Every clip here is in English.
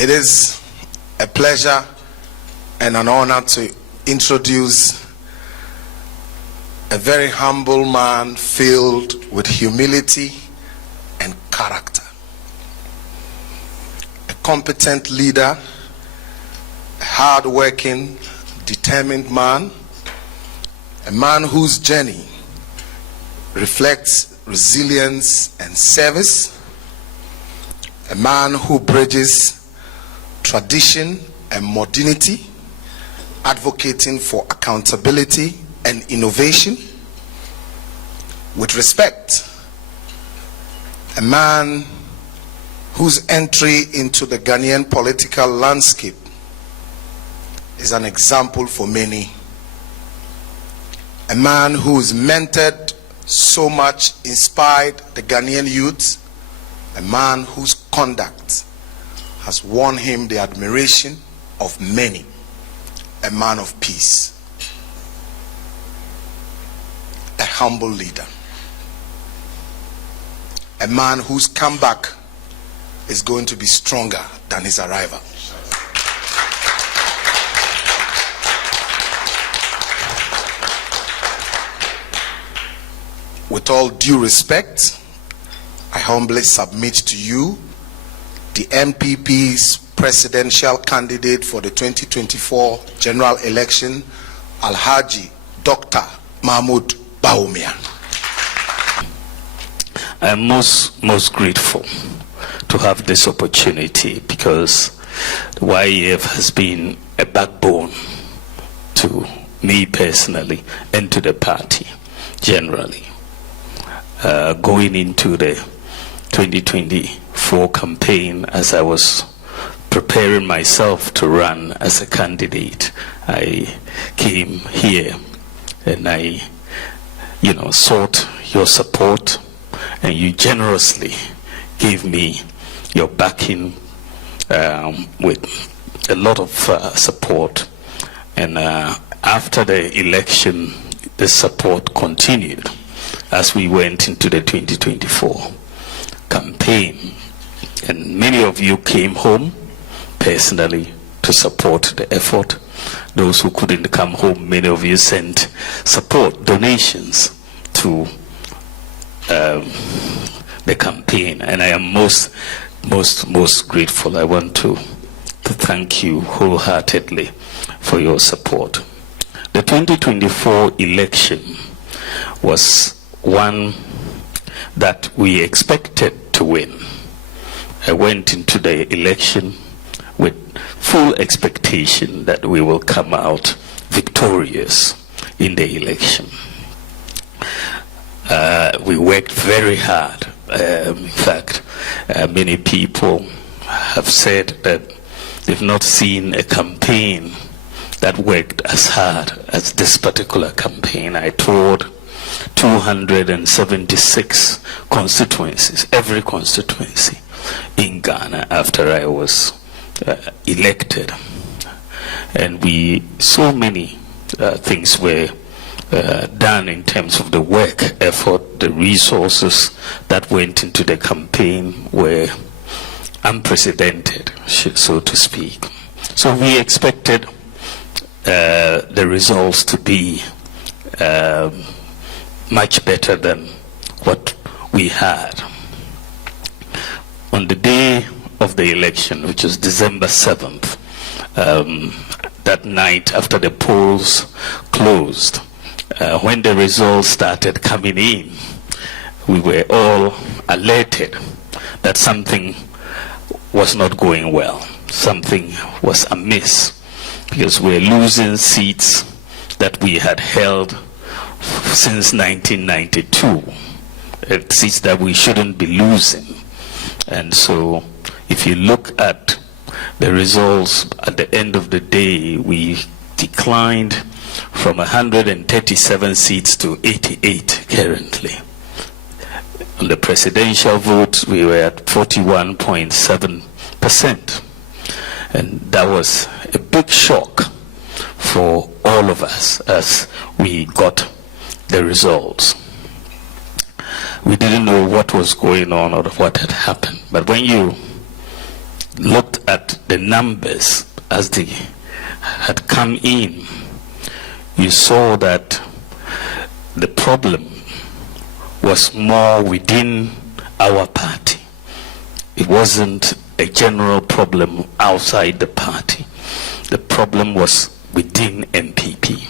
It is a pleasure and an honor to introduce a very humble man filled with humility and character. A competent leader, a hard-working, determined man, a man whose journey reflects resilience and service, a man who bridges tradition and modernity, advocating for accountability and innovation with respect, a man whose entry into the Ghanaian political landscape is an example for many, a man who's mentored so much, inspired the Ghanaian youth, a man whose conduct has won him the admiration of many, a man of peace, a humble leader, a man whose comeback is going to be stronger than his arrival. With all due respect, I humbly submit to you the NPP's presidential candidate for the 2024 general election, Alhaji Dr. Mahmoud Bawumia. I'm most grateful to have this opportunity because the YEF has been a backbone to me personally and to the party generally. Going into the 2024 campaign, as I was preparing myself to run as a candidate, I came here and I, sought your support, and you generously gave me your backing with a lot of support. And after the election, the support continued as we went into the 2024 campaign. And many of you came home personally to support the effort. Those who couldn't come home, many of you sent support donations to the campaign, and I am most grateful. I want to thank you wholeheartedly for your support. The 2024 election was one that we expected to win. I went into the election with full expectation that we will come out victorious in the election. We worked very hard. In fact, many people have said that they've not seen a campaign that worked as hard as this particular campaign. I toured 276 constituencies, every constituency in Ghana after I was elected. And so many things were done in terms of the work effort. The resources that went into the campaign were unprecedented, so to speak. So we expected the results to be much better than what we had. On the day of the election, which was December 7th, that night after the polls closed, when the results started coming in, we were all alerted that something was not going well. Something was amiss, because we're losing seats that we had held since 1992, seats that we shouldn't be losing. And so if you look at the results at the end of the day, we declined from 137 seats to 88 currently. On the presidential vote, we were at 41.7%. And that was a big shock for all of us as we got the results. We didn't know what was going on or what had happened. But when you looked at the numbers as they had come in, you saw that the problem was more within our party. It wasn't a general problem outside the party. The problem was within NPP.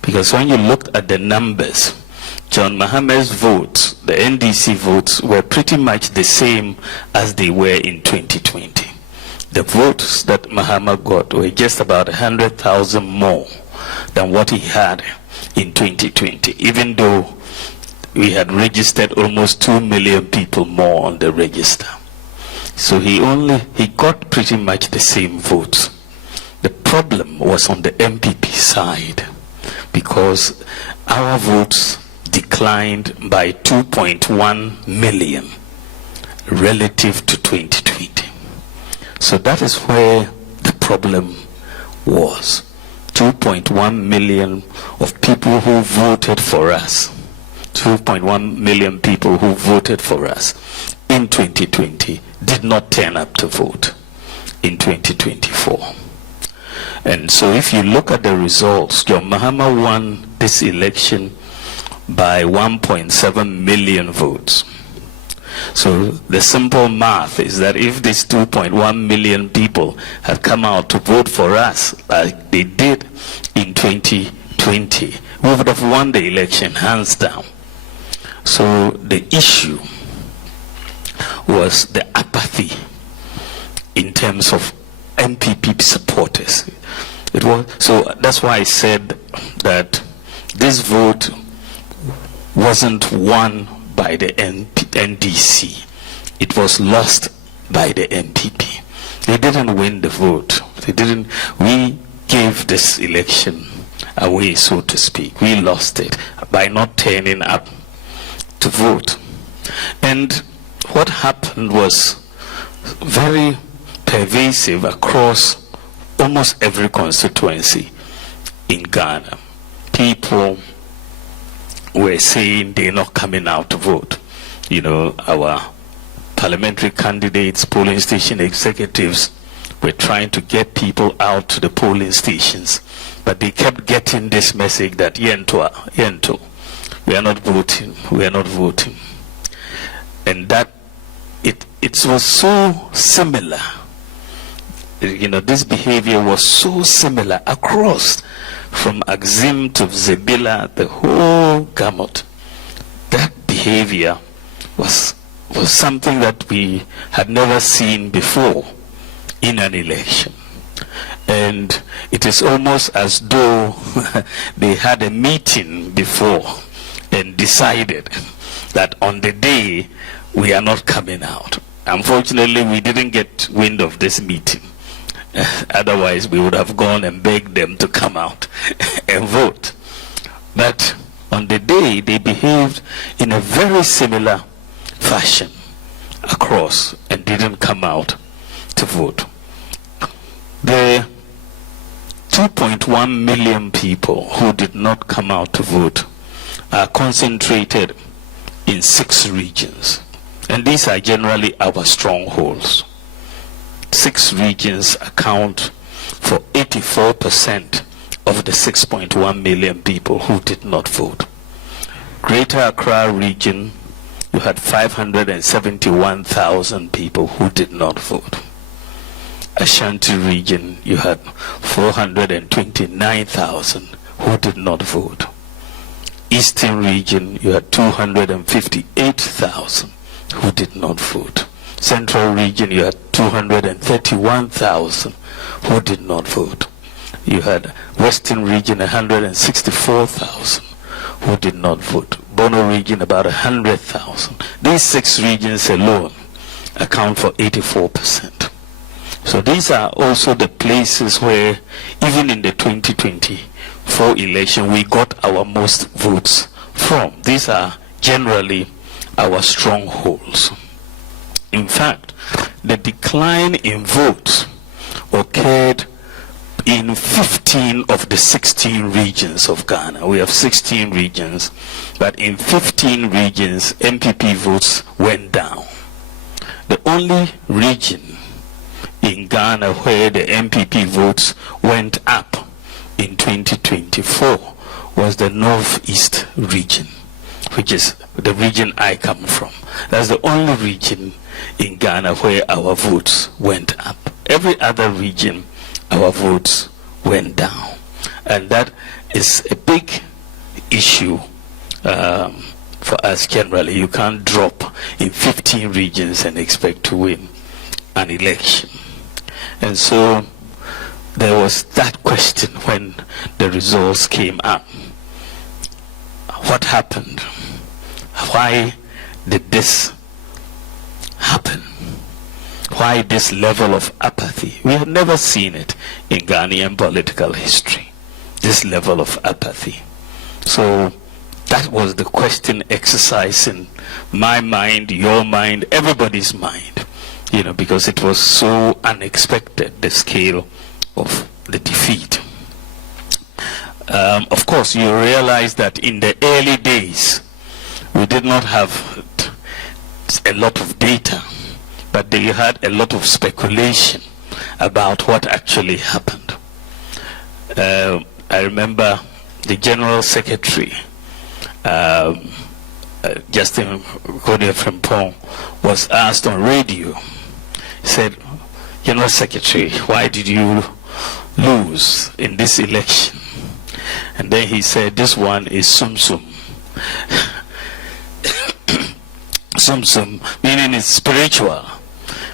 Because when you looked at the numbers, John Mahamad's votes, the NDC votes, were pretty much the same as they were in 2020. The votes that Mahama got were just about 100,000 more than what he had in 2020, even though we had registered almost 2 million people more on the register. So he got pretty much the same votes. The problem was on the NPP side, because our votes declined by 2.1 million relative to 2020. So that is where the problem was. 2.1 million of people who voted for us, 2.1 million people who voted for us in 2020 did not turn up to vote in 2024. And so if you look at the results, John Mahama won this election by 1.7 million votes. So the simple math is that if these 2.1 million people had come out to vote for us like they did in 2020, we would have won the election hands down. So the issue was the apathy in terms of NPP supporters. It was, so that's why I said that this vote wasn't won by the NDC. It was lost by the NPP. They didn't win the vote. We gave this election away, so to speak. We lost it by not turning up to vote. And what happened was very pervasive across almost every constituency in Ghana. People were saying they're not coming out to vote. You know, our parliamentary candidates, polling station executives were trying to get people out to the polling stations, but they kept getting this message that Yento, we are not voting. And that it was so similar. You know, this behavior was so similar across, from Axim to Zebila, the whole gamut. That behavior was something that we had never seen before in an election. And it is almost as though they had a meeting before and decided that on the day we are not coming out. Unfortunately, we didn't get wind of this meeting. Otherwise, we would have gone and begged them to come out and vote. But on the day, they behaved in a very similar fashion across and didn't come out to vote. The 2.1 million people who did not come out to vote are concentrated in 6 regions. And these are generally our strongholds. 6 regions account for 84% of the 6.1 million people who did not vote. Greater Accra region, you had 571,000 people who did not vote. Ashanti region, you had 429,000 who did not vote. Eastern region, you had 258,000 who did not vote. Central region, you had 231,000 who did not vote. You had Western region, 164,000 who did not vote. Bono region, about 100,000. These 6 regions alone account for 84%. So these are also the places where, even in the 2024 election, we got our most votes from. These are generally our strongholds. In fact, the decline in votes occurred in 15 of the 16 regions of Ghana. We have 16 regions, but in 15 regions, NPP votes went down. The only region in Ghana where the NPP votes went up in 2024 was the Northeast region, which is the region I come from. That's the only region in Ghana where our votes went up. Every other region, our votes went down. And that is a big issue for us generally. You can't drop in 15 regions and expect to win an election. And so there was that question when the results came up. What happened? Why did this happen? Why this level of apathy? We have never seen it in Ghanaian political history, this level of apathy. So that was the question exercising my mind, your mind, everybody's mind, you know, because it was so unexpected, the scale of the defeat. Of course, you realize that in the early days, we did not have a lot of data, but they had a lot of speculation about what actually happened. I remember the General Secretary, Justin Frimpong, was asked on radio. He said, General Secretary, why did you lose in this election? And then he said, this one is Sum Sum. Sum Sum, meaning it's spiritual,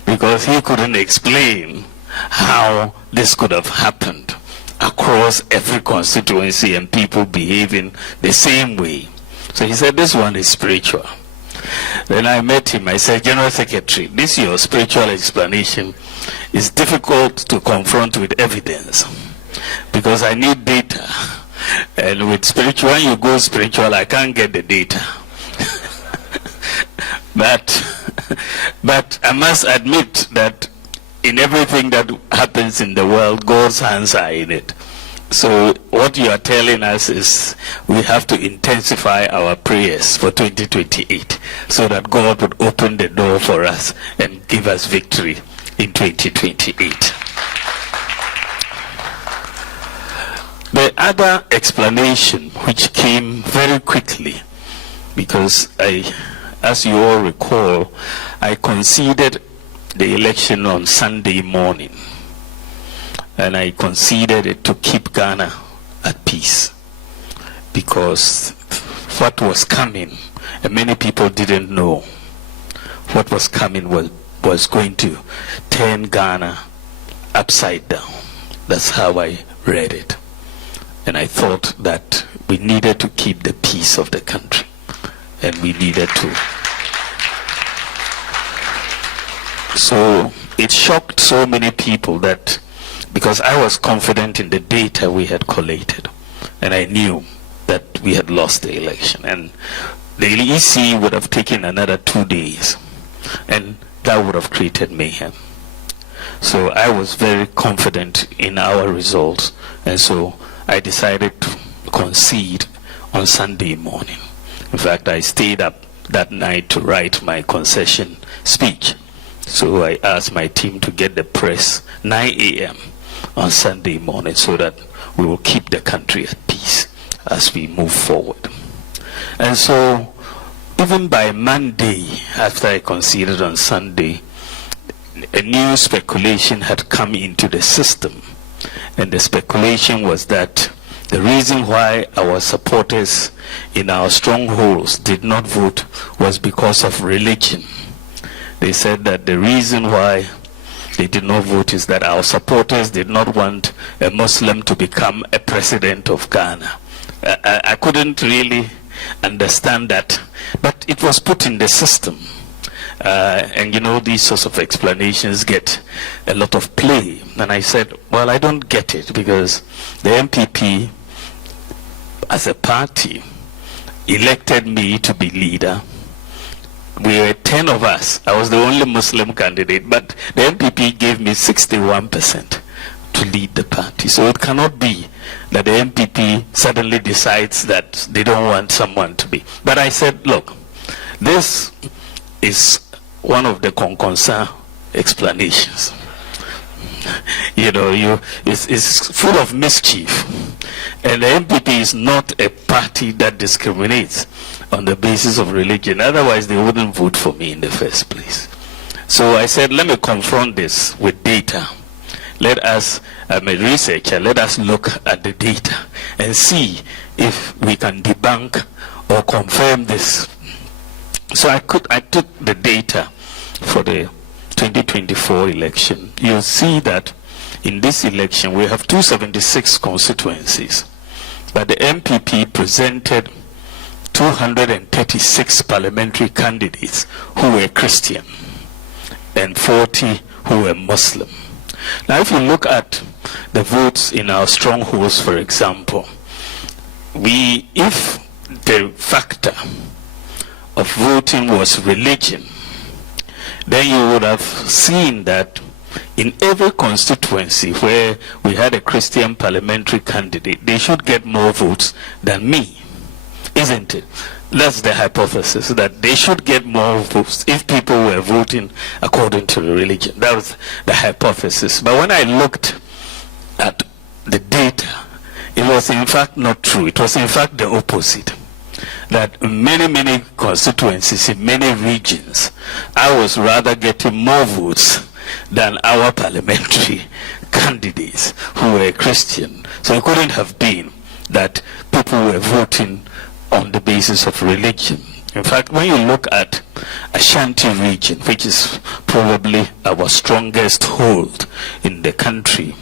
because he couldn't explain how this could have happened across every constituency and people behaving the same way. So he said, this one is spiritual. Then I met him. I said, General Secretary, this your spiritual explanation is difficult to confront with evidence, because I need data. And with spiritual, when you go spiritual, I can't get the data. But I must admit that in everything that happens in the world, God's hands are in it. So what you are telling us is we have to intensify our prayers for 2028 so that God would open the door for us and give us victory in 2028. The other explanation, which came very quickly, because as you all recall, I conceded the election on Sunday morning. And I conceded it to keep Ghana at peace, because what was coming, and many people didn't know what was coming, was going to turn Ghana upside down. That's how I read it. And I thought that we needed to keep the peace of the country, and we needed to. So it shocked so many people that, because I was confident in the data we had collated, and I knew that we had lost the election, and the EC would have taken another 2 days, and that would have created mayhem. So I was very confident in our results, and so I decided to concede on Sunday morning. In fact, I stayed up that night to write my concession speech. So I asked my team to get the press 9 a.m. on Sunday morning so that we will keep the country at peace as we move forward. And so even by Monday, after I conceded on Sunday, a new speculation had come into the system. And the speculation was that the reason why our supporters in our strongholds did not vote was because of religion. They said that the reason why they did not vote is that our supporters did not want a Muslim to become a president of Ghana. I couldn't really understand that, but it was put in the system. And you know, these sorts of explanations get a lot of play. And I said, well, I don't get it, because the NPP as a party elected me to be leader. We were 10 of us. I was the only Muslim candidate, but the NPP gave me 61% to lead the party. So it cannot be that the NPP suddenly decides that they don't want someone to be. But I said, look, this is one of the concern explanations. it's full of mischief. And the NPP is not a party that discriminates on the basis of religion. Otherwise, they wouldn't vote for me in the first place. So I said, let me confront this with data. Let us, I'm a researcher, let us look at the data and see if we can debunk or confirm this. So I took the data for the 2024 election. You'll see that in this election we have 276 constituencies, but the NPP presented 236 parliamentary candidates who were Christian and 40 who were Muslim. Now, if you look at the votes in our strongholds, for example, if the factor of voting was religion, then you would have seen that in every constituency where we had a Christian parliamentary candidate, they should get more votes than me, isn't it? That's the hypothesis, that they should get more votes if people were voting according to the religion. That was the hypothesis. But when I looked at the data, it was in fact not true. It was in fact the opposite. That in many constituencies, in many regions, I was rather getting more votes than our parliamentary candidates who were Christian. So it couldn't have been that people were voting on the basis of religion. In fact, when you look at Ashanti region, which is probably our strongest hold in the country,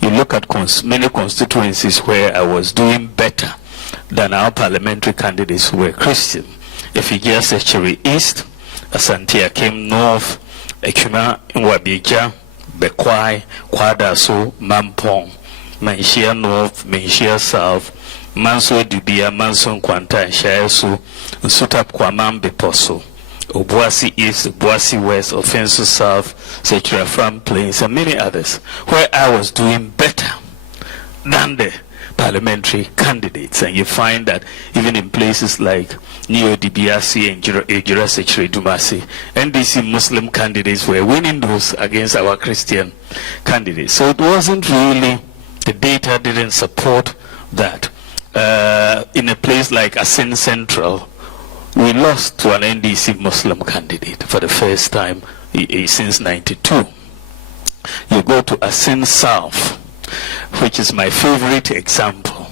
you look at many constituencies where I was doing better than our parliamentary candidates who were Christian. Ifijia Sechetary East, Ashanti came North, Ekuma, Nwabija, Bekwai, Kwadaso, Mampong, Manshia North, Manshia South, Manso Dubia, Manso Kwanta, Shayasu, Nsutap Kwamam Beposo, Obuasi East, Obuasi West, Offenso South, Sechetary Farm Plains, and many others, where I was doing better than the parliamentary candidates. And you find that even in places like Neo DBRC and Ejura Sechetary Dumasi, NDC Muslim candidates were winning those against our Christian candidates. So it wasn't really, the data didn't support that. In a place like Asin Central, we lost to an NDC Muslim candidate for the first time since '92. You go to Asin South, which is my favorite example.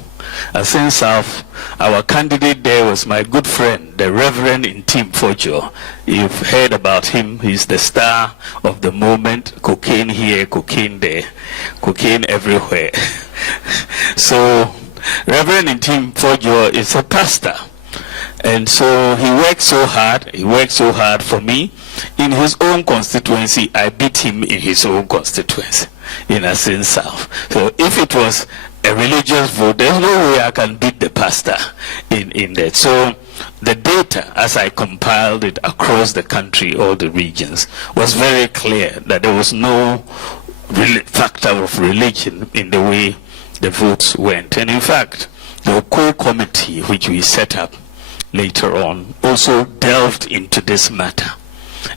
Asin South, our candidate there was my good friend, the Reverend Intim Fojo. You've heard about him. He's the star of the moment. Cocaine here, cocaine there, cocaine everywhere. So Reverend Intim Fojo is a pastor, and so he worked so hard for me. In his own constituency, I beat him in his own constituency, in Asin South. So if it was a religious vote, there's no way I can beat the pastor in that. So the data, as I compiled it across the country, all the regions, was very clear that there was no factor of religion in the way the votes went. And in fact, the core committee which we set up later on also delved into this matter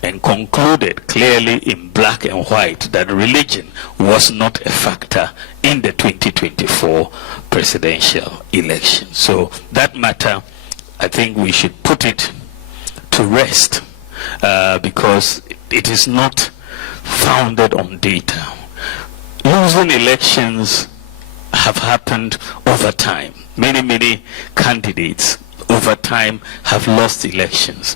and concluded clearly in black and white that religion was not a factor in the 2024 presidential election. So that matter, I think we should put it to rest because it is not founded on data. Losing elections have happened over time. Many candidates over time have lost elections.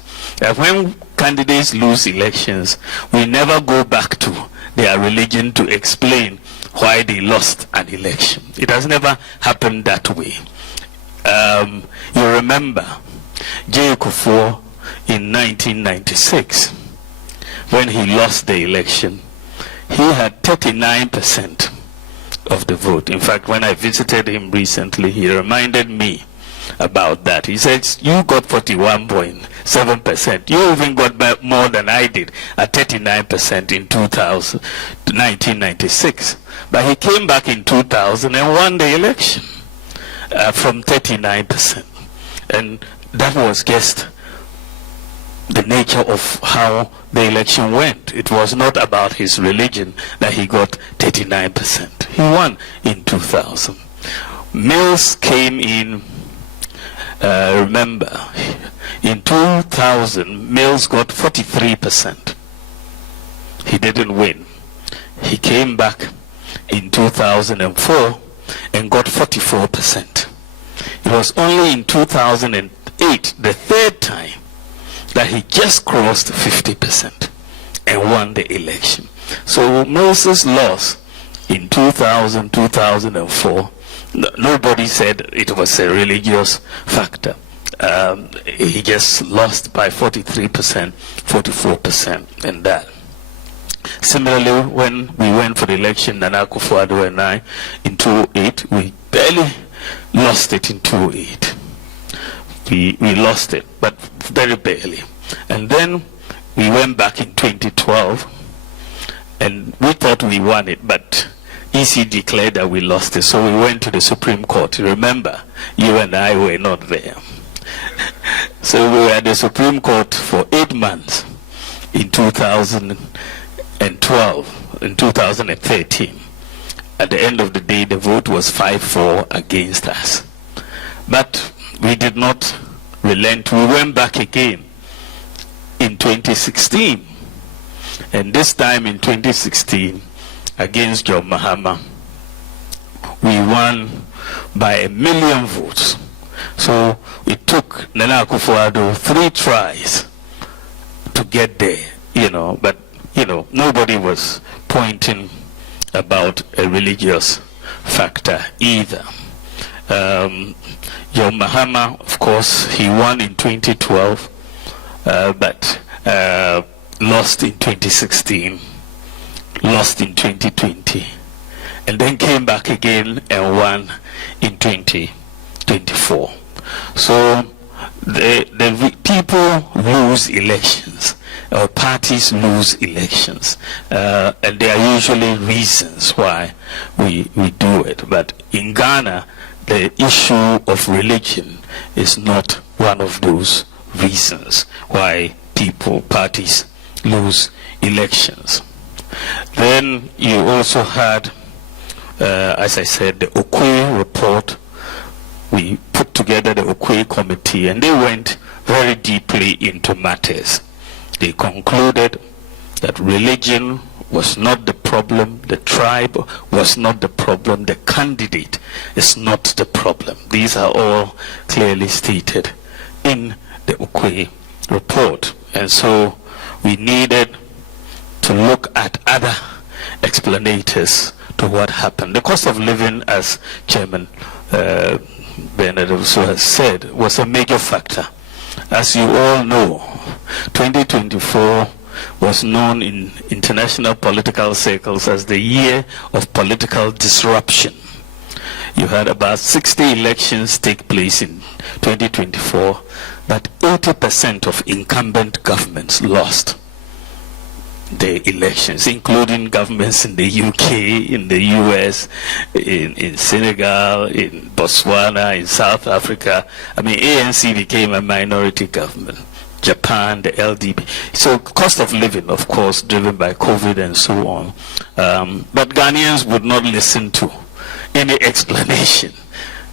When candidates lose elections, we never go back to their religion to explain why they lost an election. It has never happened that way. You remember J. Kufuor in 1996, when he lost the election, he had 39% of the vote. In fact, when I visited him recently, he reminded me about that. He said, you got 41.7%. You even got more than I did at 39% in 1996. But he came back in 2000 and won the election from 39%. And that was just the nature of how the election went. It was not about his religion that he got 39%. He won in 2000. Mills came in, remember, in 2000, Mills got 43%. He didn't win. He came back in 2004 and got 44%. It was only in 2008, the third time, that he just crossed 50% and won the election. So Moses' loss in 2000, 2004, nobody said it was a religious factor. He just lost by 43%, 44%, and that. Similarly, when we went for the election, Nana Akufo-Addo and I, in 2008, we barely lost it in 2008. We lost it, but very barely. And then we went back in 2012, and we thought we won it, but EC declared that we lost it, so we went to the Supreme Court. Remember, you and I were not there. So we were at the Supreme Court for 8 months in 2012, in 2013. At the end of the day, the vote was 5-4 against us. But we did not relent. We went back again in 2016. And this time in 2016, against John Mahama, we won by 1 million votes. So it took Nana Akufo-Addo 3 tries to get there, but nobody was pointing about a religious factor either. John Mahama, of course, he won in 2012, but lost in 2016, lost in 2020, and then came back again and won in 2024. So the people lose elections, or parties lose elections, and there are usually reasons why we do it. But in Ghana, the issue of religion is not one of those reasons why parties lose elections. Then you also had, as I said, the Okwe report. We put together the Okwe committee, and they went very deeply into matters. They concluded that religion was not the problem, the tribe was not the problem, the candidate is not the problem. These are all clearly stated in the Okwe report. And so we needed to look at other explanators to what happened. The cost of living, as Chairman Bernard also has said, was a major factor. As you all know, 2024 was known in international political circles as the year of political disruption. You had about 60 elections take place in 2024, but 80% of incumbent governments lost the elections, including governments in the UK, in the US, in Senegal, in Botswana, in South Africa. I mean, ANC became a minority government. Japan, the LDP. So cost of living, of course, driven by COVID and so on. But Ghanaians would not listen to any explanation.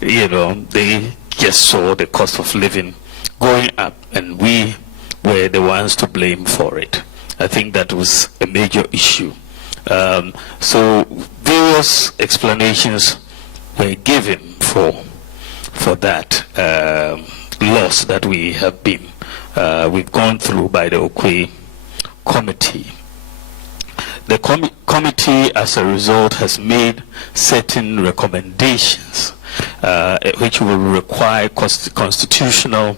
They just saw the cost of living going up, and we were the ones to blame for it. I think that was a major issue. So various explanations were given for that loss that we have been we've gone through by the Okwe committee. The committee, as a result, has made certain recommendations which will require constitutional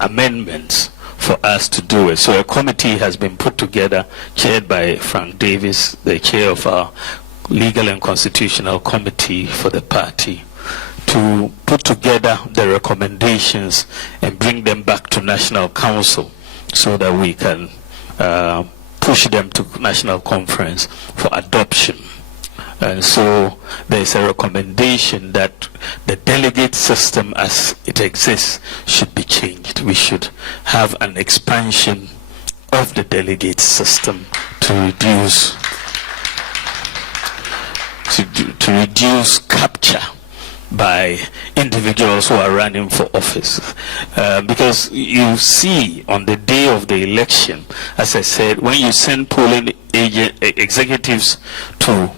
amendments for us to do it. So a committee has been put together, chaired by Frank Davis, the chair of our Legal and Constitutional Committee for the party, to put together the recommendations and bring them back to National Council so that we can push them to National Conference for adoption. And so there's a recommendation that the delegate system as it exists should be changed. We should have an expansion of the delegate system to reduce capture by individuals who are running for office. Because you see on the day of the election, as I said, when you send polling executives to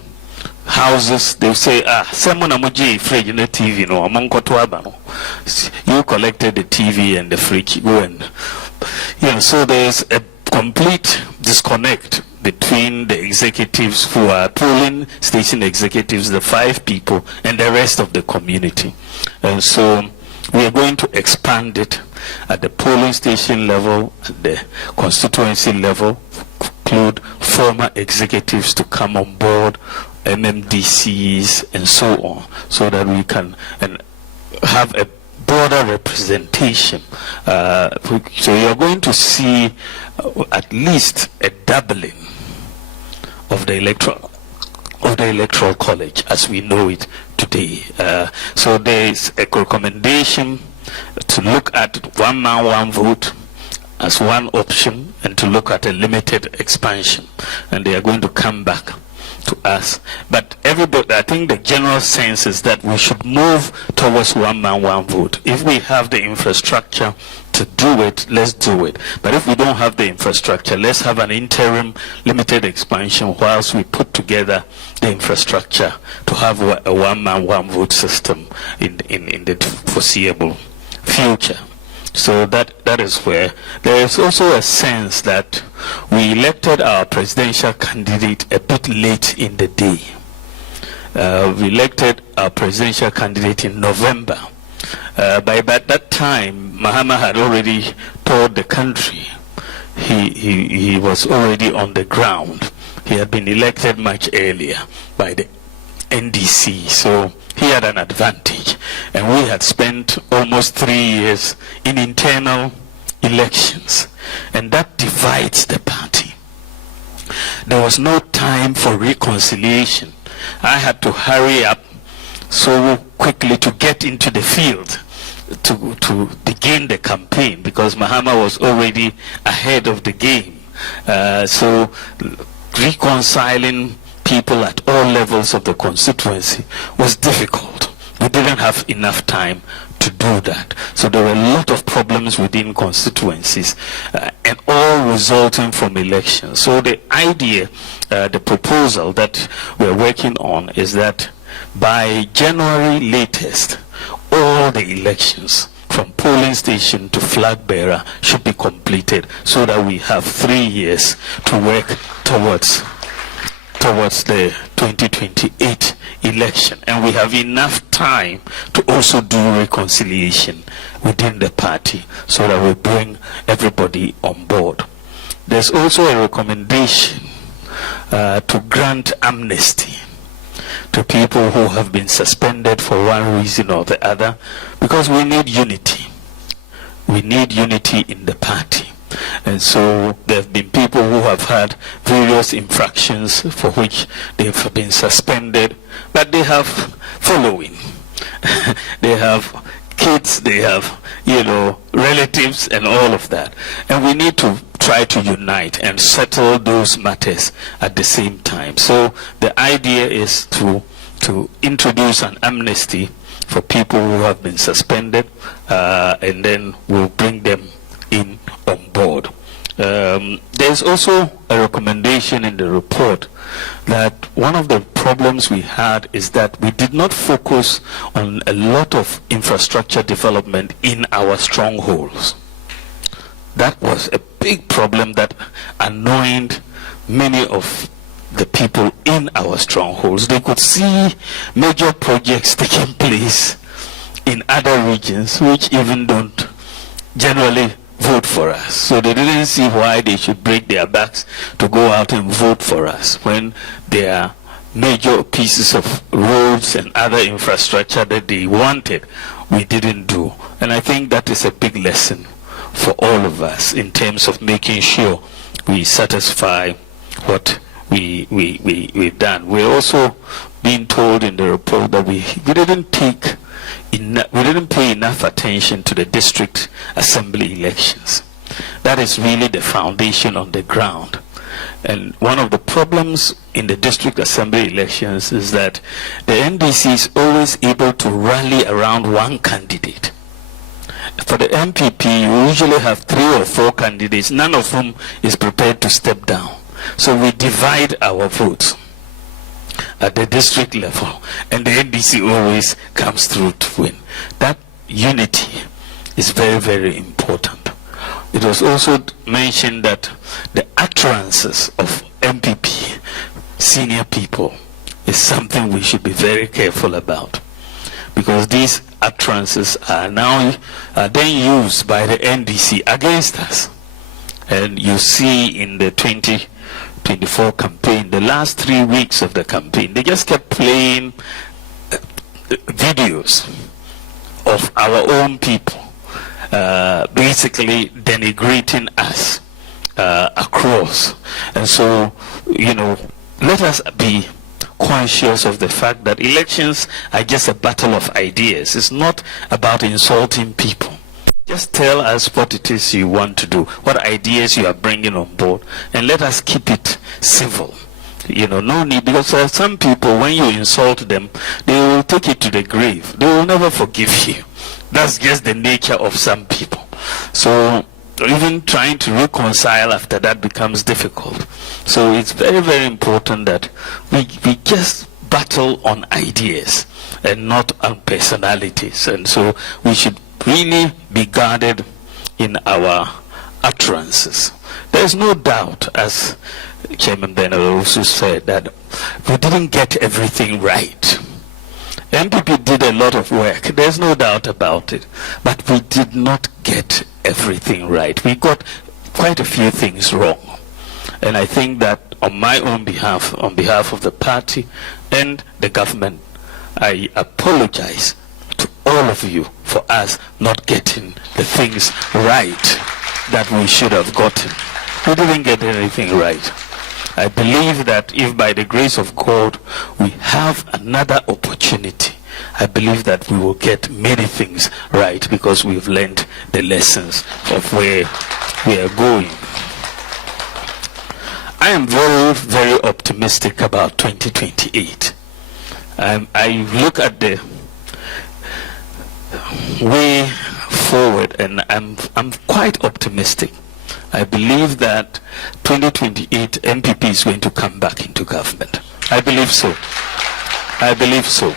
houses, they'll say, someone amuji fridge in the TV, no, among kotuabano. You collected the TV and the fridge, go and, so there's a complete disconnect between the executives who are polling station executives, the 5 people, and the rest of the community. And so we are going to expand it at the polling station level, at the constituency level, include former executives to come on board, MMDCs, and so on, so that we can have a broader representation. So you're going to see at least a doubling of the electoral college as we know it today. So there is a recommendation to look at one man, one vote as one option, and to look at a limited expansion. And they are going to come back to us. But everybody, I think the general sense is that we should move towards one man, one vote. If we have the infrastructure to do it, let's do it. But if we don't have the infrastructure, let's have an interim limited expansion whilst we put together the infrastructure to have a one man, one vote system in the foreseeable future. So that is where there is also a sense that we elected our presidential candidate a bit late in the day. We elected our presidential candidate in November. By that time, Mahama had already toured the country. He was already on the ground. He had been elected much earlier by the NDC, so he had an advantage. And we had spent almost 3 years in internal elections, and that divides the party. There was no time for reconciliation. I had to hurry up so quickly to get into the field to begin the campaign, because Mahama was already ahead of the game. So reconciling people at all levels of the constituency was difficult. We didn't have enough time to do that. So there were a lot of problems within constituencies, and all resulting from elections. So the idea, the proposal that we're working on is that by January latest, all the elections from polling station to flag bearer should be completed, so that we have 3 years to work towards the 2028 election, and we have enough time to also do reconciliation within the party, so that we bring everybody on board. There's also a recommendation to grant amnesty to people who have been suspended for one reason or the other, because we need unity. We need unity in the party. And so there have been people who have had various infractions for which they have been suspended, but they have following. They have kids, they have, relatives and all of that. And we need to try to unite and settle those matters at the same time. So the idea is to introduce an amnesty for people who have been suspended, and then we'll bring them in on board. There's also a recommendation in the report that one of the problems we had is that we did not focus on a lot of infrastructure development in our strongholds. That was a big problem that annoyed many of the people in our strongholds. They could see major projects taking place in other regions which even don't generally vote for us. So they didn't see why they should break their backs to go out and vote for us when there are major pieces of roads and other infrastructure that they wanted, we didn't do. And I think that is a big lesson for all of us in terms of making sure we satisfy what we've done. We're also being told in the report that we didn't pay enough attention to the district assembly elections. That is really the foundation on the ground. And one of the problems in the district assembly elections is that the NDC is always able to rally around one candidate. For the NPP, you usually have 3 or 4 candidates, none of whom is prepared to step down. So we divide our votes at the district level, and the NDC always comes through to win. That unity is very, very important. It was also mentioned that the utterances of NPP senior people is something we should be very careful about, because these utterances are then used by the NDC against us. And you see in the 2024 campaign, the last 3 weeks of the campaign, they just kept playing videos of our own people, basically denigrating us across. And so, let us be conscious of the fact that elections are just a battle of ideas. It's not about insulting people. Just tell us what it is you want to do, what ideas you are bringing on board, and let us keep it civil. No need, because some people, when you insult them, they will take it to the grave. They will never forgive you. That's just the nature of some people. So even trying to reconcile after that becomes difficult. So it's very, very important that we just battle on ideas and not on personalities. And so we should really be guarded in our utterances. There's no doubt, as Chairman Bernard also said, that we didn't get everything right. NPP did a lot of work, there's no doubt about it, but we did not get everything right. We got quite a few things wrong. And I think that on my own behalf, on behalf of the party and the government, I apologize to all of you for us not getting the things right that we should have gotten. We didn't get anything right. I believe that if by the grace of God we have another opportunity, I believe that we will get many things right, because we've learned the lessons of where we are going. I am very, very optimistic about 2028. I look at the way forward and I'm quite optimistic. I believe that 2028 NPP is going to come back into government. I believe so. I believe so.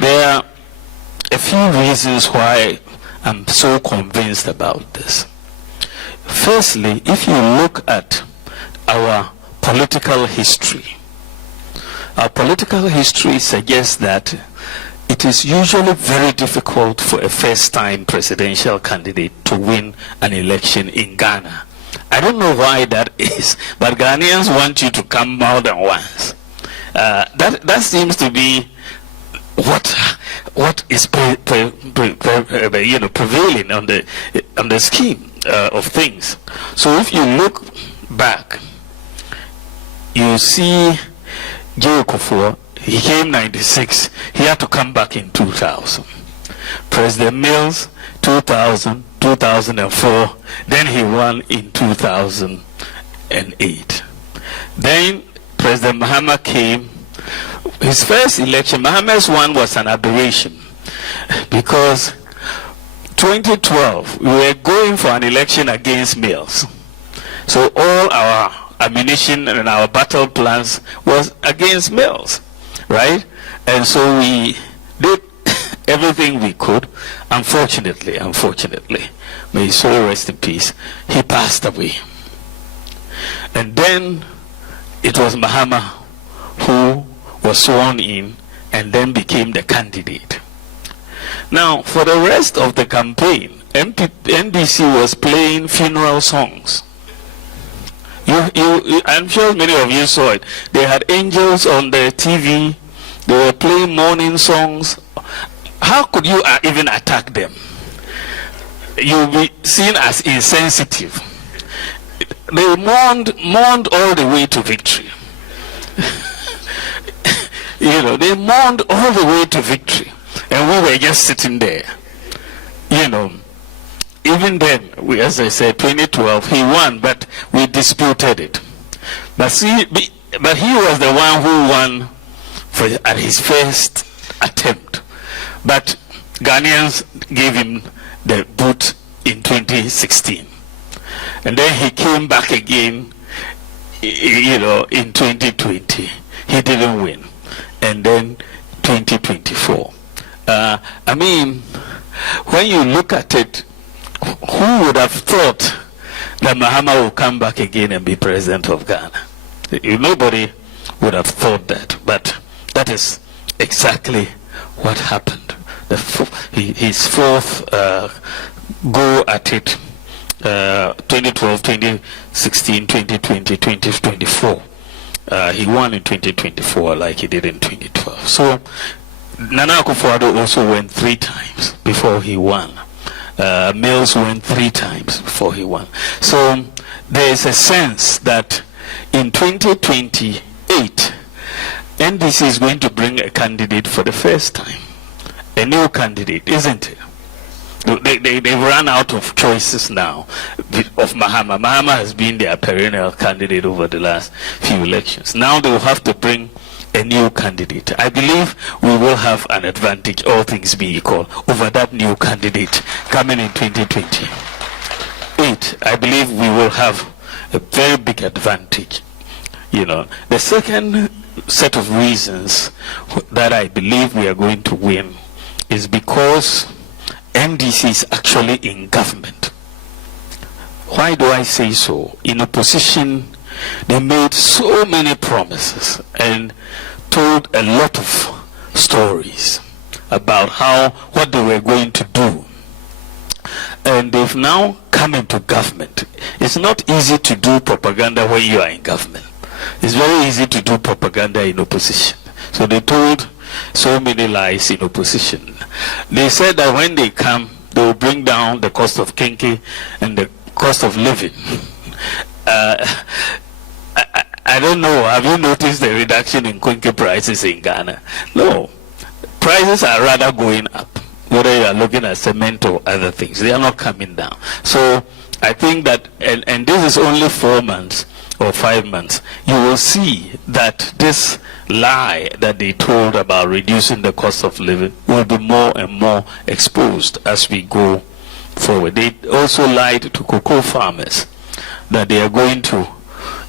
There are a few reasons why I'm so convinced about this. Firstly, if you look at our political history suggests that it is usually very difficult for a first-time presidential candidate to win an election in Ghana. I don't know why that is, but Ghanaians want you to come more than once. That seems to be what is prevailing on the scheme of things. So if you look back, you see Joe Kufuor. He came 96. He had to come back in 2000. President Mills, 2000, 2004. Then he won in 2008. Then President Mahama came. His first election, Mahama's one was an aberration, because 2012 we were going for an election against Mills. So all our ammunition and our battle plans was against Mills. Right? And so we did everything we could. Unfortunately, may his soul rest in peace, he passed away. And then it was Mahama who was sworn in and then became the candidate. Now, for the rest of the campaign, NDC was playing funeral songs. I'm sure many of you saw it. They had angels on the TV. They were playing mourning songs. How could you even attack them? You'll be seen as insensitive. They mourned all the way to victory. You know, they mourned all the way to victory. And we were just sitting there. You know, even then, as I said, 2012, he won, but we disputed it. But see, but he was the one who won at his first attempt. But Ghanaians gave him the boot in 2016. And then he came back again, you know, in 2020. He didn't win. And then 2024. I mean, when you look at it, who would have thought that Mahama would come back again and be president of Ghana? Nobody would have thought that, but that is exactly what happened. His fourth go at it, 2012, 2016, 2020, 2024. He won in 2024 like he did in 2012. So Nana Akufo-Addo also went 3 times before he won. Mills went 3 times before he won. So there is a sense that in 2028, NDC is going to bring a candidate for the first time. A new candidate, isn't it? They've run out of choices now of Mahama. Mahama has been their perennial candidate over the last few elections. Now they will have to bring a new candidate. I believe we will have an advantage, all things being equal, over that new candidate coming in 2028. I believe we will have a very big advantage. You know, the second set of reasons that I believe we are going to win is because NDC is actually in government. Why do I say so? In opposition, they made so many promises and told a lot of stories about what they were going to do. And they've now come into government. It's not easy to do propaganda when you are in government. It's very easy to do propaganda in opposition. So they told so many lies in opposition. They said that when they come, they will bring down the cost of kinky and the cost of living. I don't know, have you noticed the reduction in kinky prices in Ghana? No. Prices are rather going up, whether you are looking at cement or other things. They are not coming down. So I think that, and this is only 4 months or 5 months, you will see that this lie that they told about reducing the cost of living will be more and more exposed as we go forward. They also lied to cocoa farmers that they are going to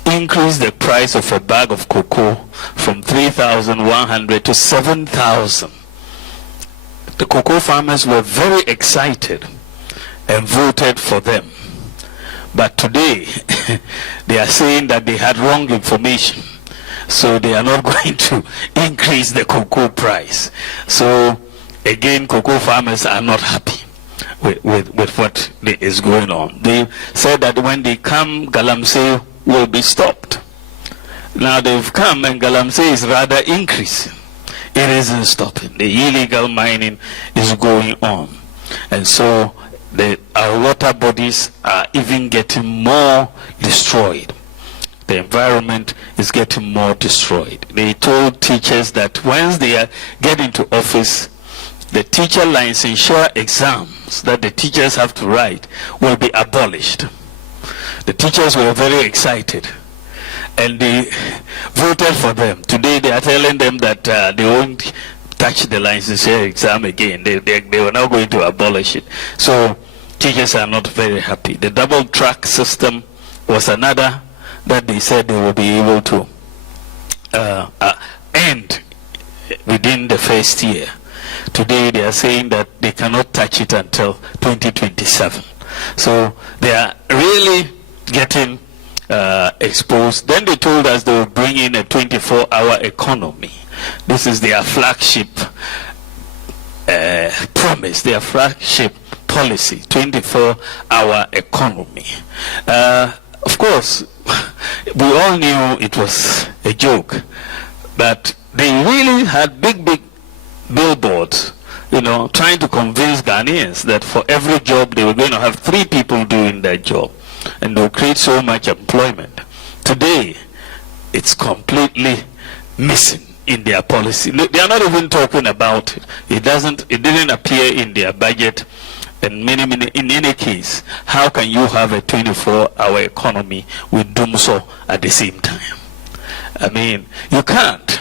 increase the price of a bag of cocoa from 3,100 to 7,000. The cocoa farmers were very excited and voted for them. But today, they are saying that they had wrong information. So they are not going to increase the cocoa price. So again, cocoa farmers are not happy with what is going on. They said that when they come, Galamsey will be stopped. Now they've come and Galamsey is rather increasing. It isn't stopping. The illegal mining is going on. And so our water bodies are even getting more destroyed. The environment is getting more destroyed. They told teachers that once they get into office, the teacher licensure exams that the teachers have to write will be abolished. The teachers were very excited and they voted for them. Today they are telling them that they won't touch the licensure exam again. They were now going to abolish it. So teachers are not very happy. The double track system was another that they said they will be able to end within the first year. Today they are saying that they cannot touch it until 2027. So they are really getting exposed. Then they told us they will bring in a 24-hour economy. This is their flagship promise, their flagship policy, 24-hour economy. Of course, we all knew it was a joke, but they really had big billboards, you know, trying to convince Ghanaians that for every job they were going to have 3 people doing that job, and they'll create so much employment. Today, it's completely missing. in their policy. They are not even talking about it. It didn't appear in their budget. And in any case, how can you have a 24-hour economy with Dumso at the same time? I mean, you can't.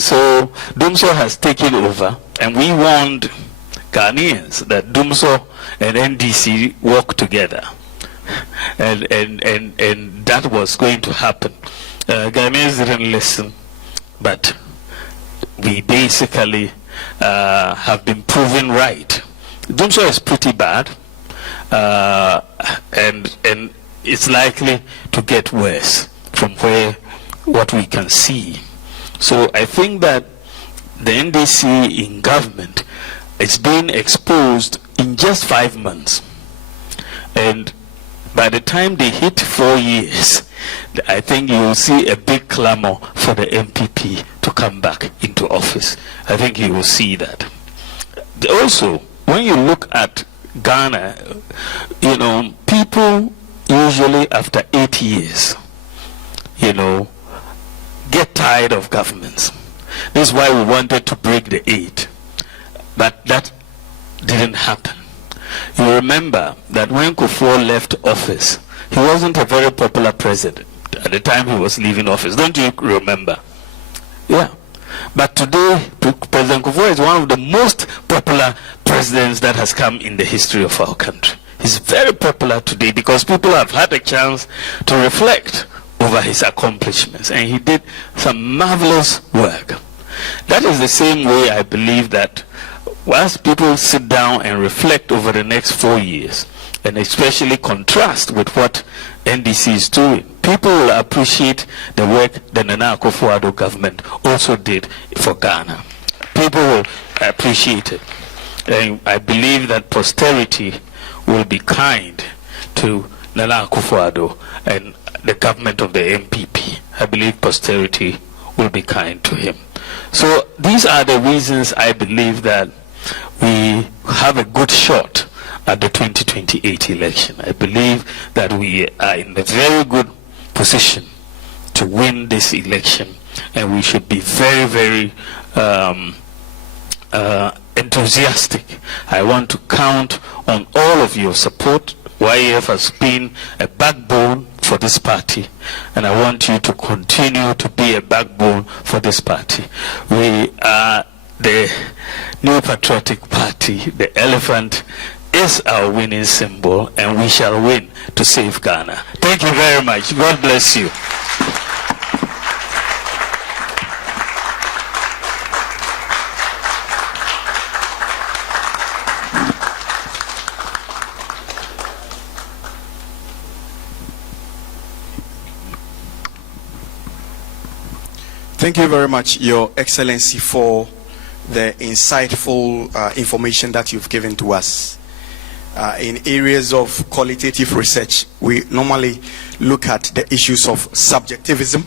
So Dumso has taken over, and we warned Ghanaians that Dumso and NDC work together, and that was going to happen. Ghanaians didn't listen, but we basically have been proven right. Dumso is pretty bad, and it's likely to get worse from what we can see. So I think that the NDC in government is being exposed in just 5 months, and by the time they hit 4 years, I think you will see a big clamor for the NPP to come back into office. I think you will see that. Also, when you look at Ghana, you know, people usually after 8 years, you know, get tired of governments. This is why we wanted to break the 8, but that didn't happen. You remember that when Kufuor left office, he wasn't a very popular president at the time he was leaving office. Don't you remember? Yeah. But today, President Kufuor is one of the most popular presidents that has come in the history of our country. He's very popular today because people have had a chance to reflect over his accomplishments, and he did some marvelous work. That is the same way I believe that once people sit down and reflect over the next 4 years, and especially contrast with what NDC is doing, people will appreciate the work the Nana Akufo-Addo government also did for Ghana. People will appreciate it. And I believe that posterity will be kind to Nana Akufo-Addo and the government of the NPP. I believe posterity will be kind to him. So these are the reasons I believe that we have a good shot at the 2028 election. I believe that we are in a very good position to win this election, and we should be very, very enthusiastic. I want to count on all of your support. YEF has been a backbone for this party, and I want you to continue to be a backbone for this party. We are the New Patriotic Party. The elephant is our winning symbol, and we shall win to save Ghana. Thank you very much. God bless you. Thank you very much, Your Excellency, for the insightful information that you've given to us. In areas of qualitative research, we normally look at the issues of subjectivism.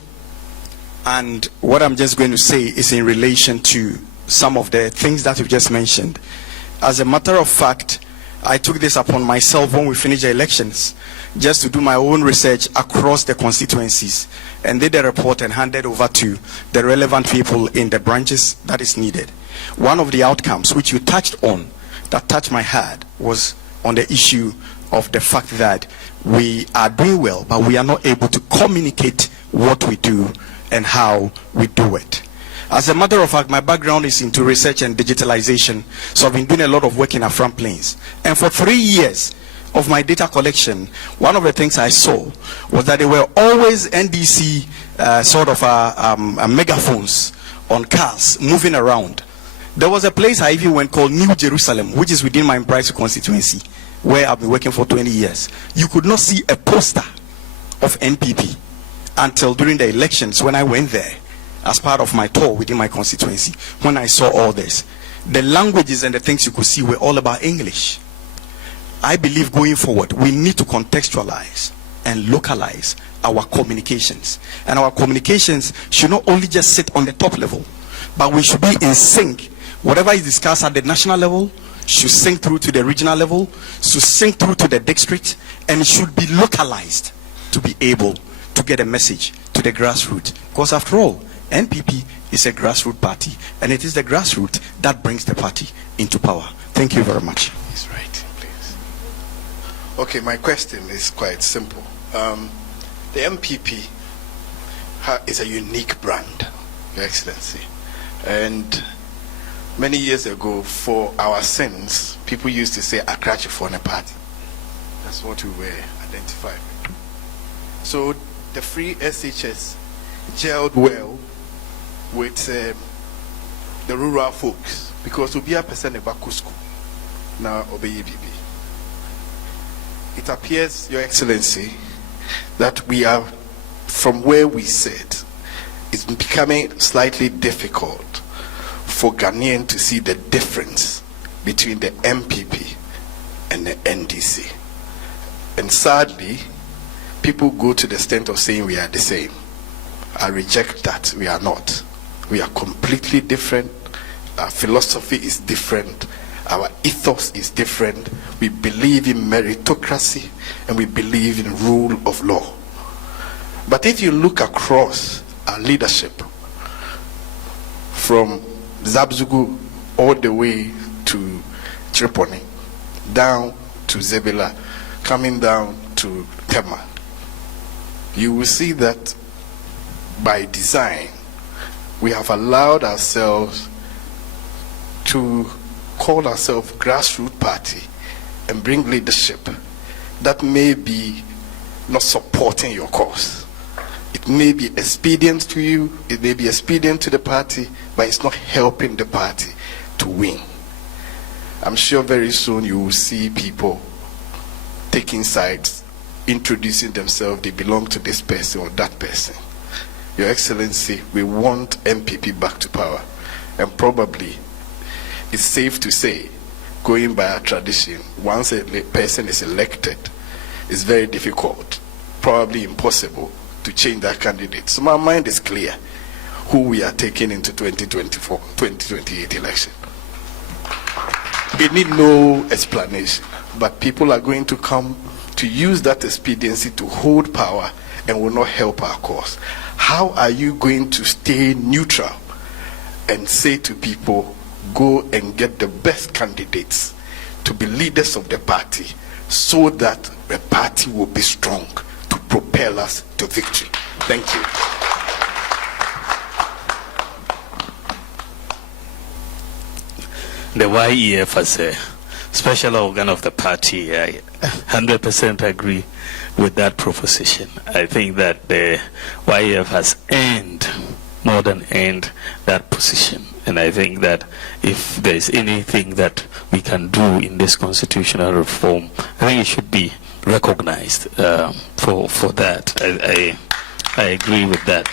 And what I'm just going to say is in relation to some of the things that you've just mentioned. As a matter of fact, I took this upon myself when we finished the elections, just to do my own research across the constituencies, and did a report and handed over to the relevant people in the branches that is needed. One of the outcomes which you touched on, that touched my heart, was on the issue of the fact that we are doing well, but we are not able to communicate what we do and how we do it. As a matter of fact, my background is into research and digitalization, so I've been doing a lot of work in Afram Plains. And for 3 years of my data collection, one of the things I saw was that there were always NDC megaphones on cars moving around. There was a place I even went called New Jerusalem, which is within my Bryce constituency, where I've been working for 20 years. You could not see a poster of NPP until during the elections when I went there as part of my tour within my constituency. When I saw all this, the languages and the things you could see were all about English. I believe going forward, we need to contextualize and localize our communications. And our communications should not only just sit on the top level, but we should be in sync. Whatever is discussed at the national level should sync through to the regional level, should sync through to the district, and it should be localized to be able to get a message to the grassroots. Because after all, NPP is a grassroots party, and it is the grassroots that brings the party into power. Thank you very much. He's right, please. Okay, my question is quite simple. The MPP is a unique brand, Your Excellency. And many years ago, for our sins, people used to say, "Akrachi for a party." That's what we were identified with. So the free SHS gelled well with the rural folks, because we are person about Cusco now obey BB. It appears, Your Excellency, that we are, from where we sit, it's becoming slightly difficult for Ghanaians to see the difference between the MPP and the NDC. And sadly, people go to the extent of saying we are the same. I reject that. We are not. We are completely different. Our philosophy is different. Our ethos is different. We believe in meritocracy and we believe in rule of law. But if you look across our leadership, from Zabzugu all the way to Tripoli, down to Zebela, coming down to Tema, you will see that by design, we have allowed ourselves to call ourselves grassroots party and bring leadership that may be not supporting your cause. It may be expedient to you, it may be expedient to the party, but it's not helping the party to win. I'm sure very soon you will see people taking sides, introducing themselves, they belong to this person or that person. Your Excellency, we want MPP back to power, and probably it's safe to say, going by our tradition, once a person is elected, it's very difficult, probably impossible, to change that candidate. So my mind is clear who we are taking into 2028 election. It need no explanation, but people are going to come to use that expediency to hold power and will not help our cause. How are you going to stay neutral and say to people, go and get the best candidates to be leaders of the party, so that the party will be strong to propel us to victory? Thank you. The YEF as a special organ of the party, I 100% agree with that proposition. I think that the YEF has earned, more than earned, that position. And I think that if there is anything that we can do in this constitutional reform, I think it should be recognized for that. I agree with that.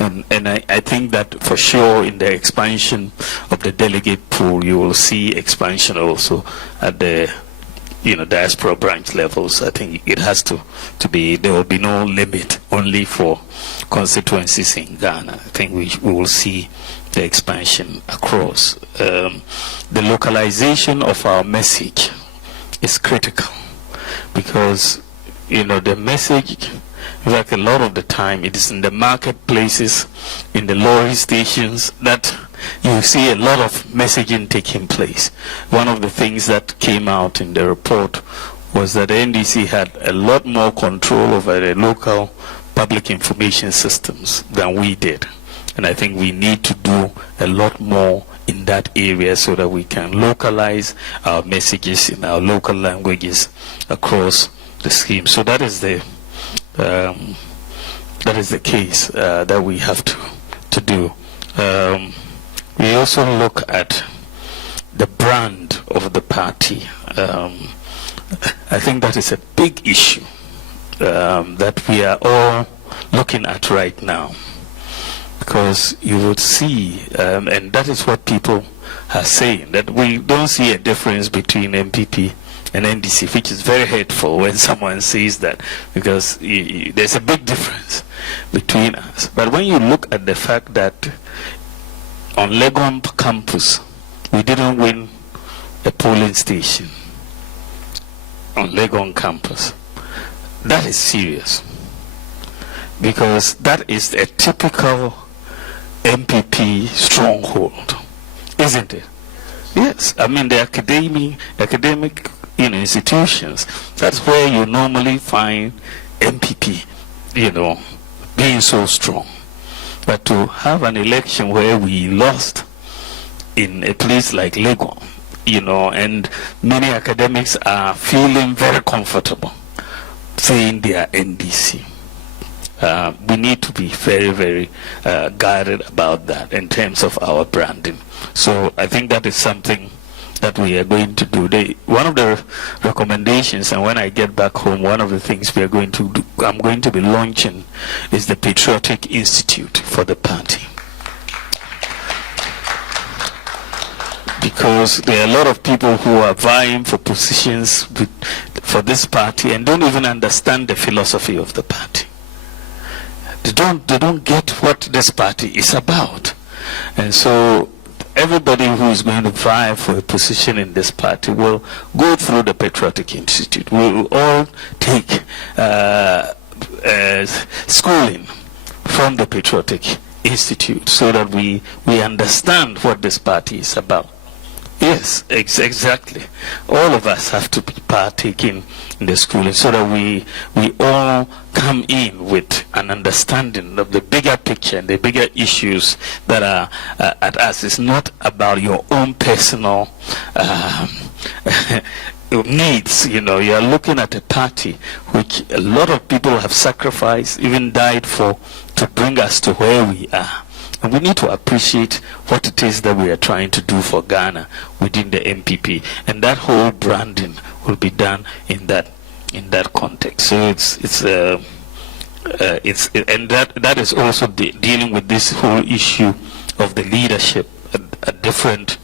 And I think that for sure in the expansion of the delegate pool, you will see expansion also at the diaspora branch levels. I think it has to be, there will be no limit only for constituencies in Ghana. I think we will see the expansion across. The localization of our message is critical, because the message, in fact, a lot of the time it is in the marketplaces, in the lorry stations, that you see a lot of messaging taking place. One of the things that came out in the report was that the NDC had a lot more control over the local public information systems than we did. And I think we need to do a lot more in that area so that we can localize our messages in our local languages across the scheme. So that is the case that we have to do. We also look at the brand of the party. I think that is a big issue that we are all looking at right now, because you would see, and that is what people are saying, that we don't see a difference between MPP and NDC, which is very hurtful when someone says that, because there's a big difference between us. But when you look at the fact that on Legon campus, we didn't win a polling station on Legon campus, that is serious. because that is a typical NPP stronghold, isn't it? Yes, I mean the academic institutions, that's where you normally find NPP, being so strong. But to have an election where we lost in a place like Legon, and many academics are feeling very comfortable saying they are NDC. We need to be very, very guarded about that in terms of our branding. So I think that is something that we are going to do. One of the recommendations, and when I get back home, one of the things we are going to do, I'm going to be launching, is the Patriotic Institute for the party. Because there are a lot of people who are vying for positions for this party and don't even understand the philosophy of the party. They don't get what this party is about. And so everybody who is going to vie for a position in this party will go through the Patriotic Institute. We will all take schooling from the Patriotic Institute so that we understand what this party is about. Yes, exactly. All of us have to be partaking in the schooling so that we all come in with an understanding of the bigger picture and the bigger issues that are at us. It's not about your own personal needs. You are looking at a party which a lot of people have sacrificed, even died for, to bring us to where we are. And we need to appreciate what it is that we are trying to do for Ghana within the NPP, and that whole branding will be done in that context. So and that is also dealing with this whole issue of the leadership at different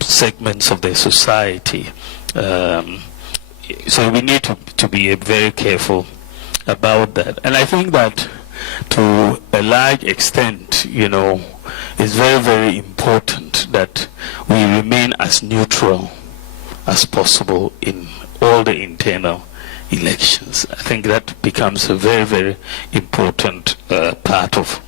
segments of the society. So we need to be very careful about that. And I think that to a large extent, it's very, very important that we remain as neutral as possible in all the internal elections. I think that becomes a very, very important part of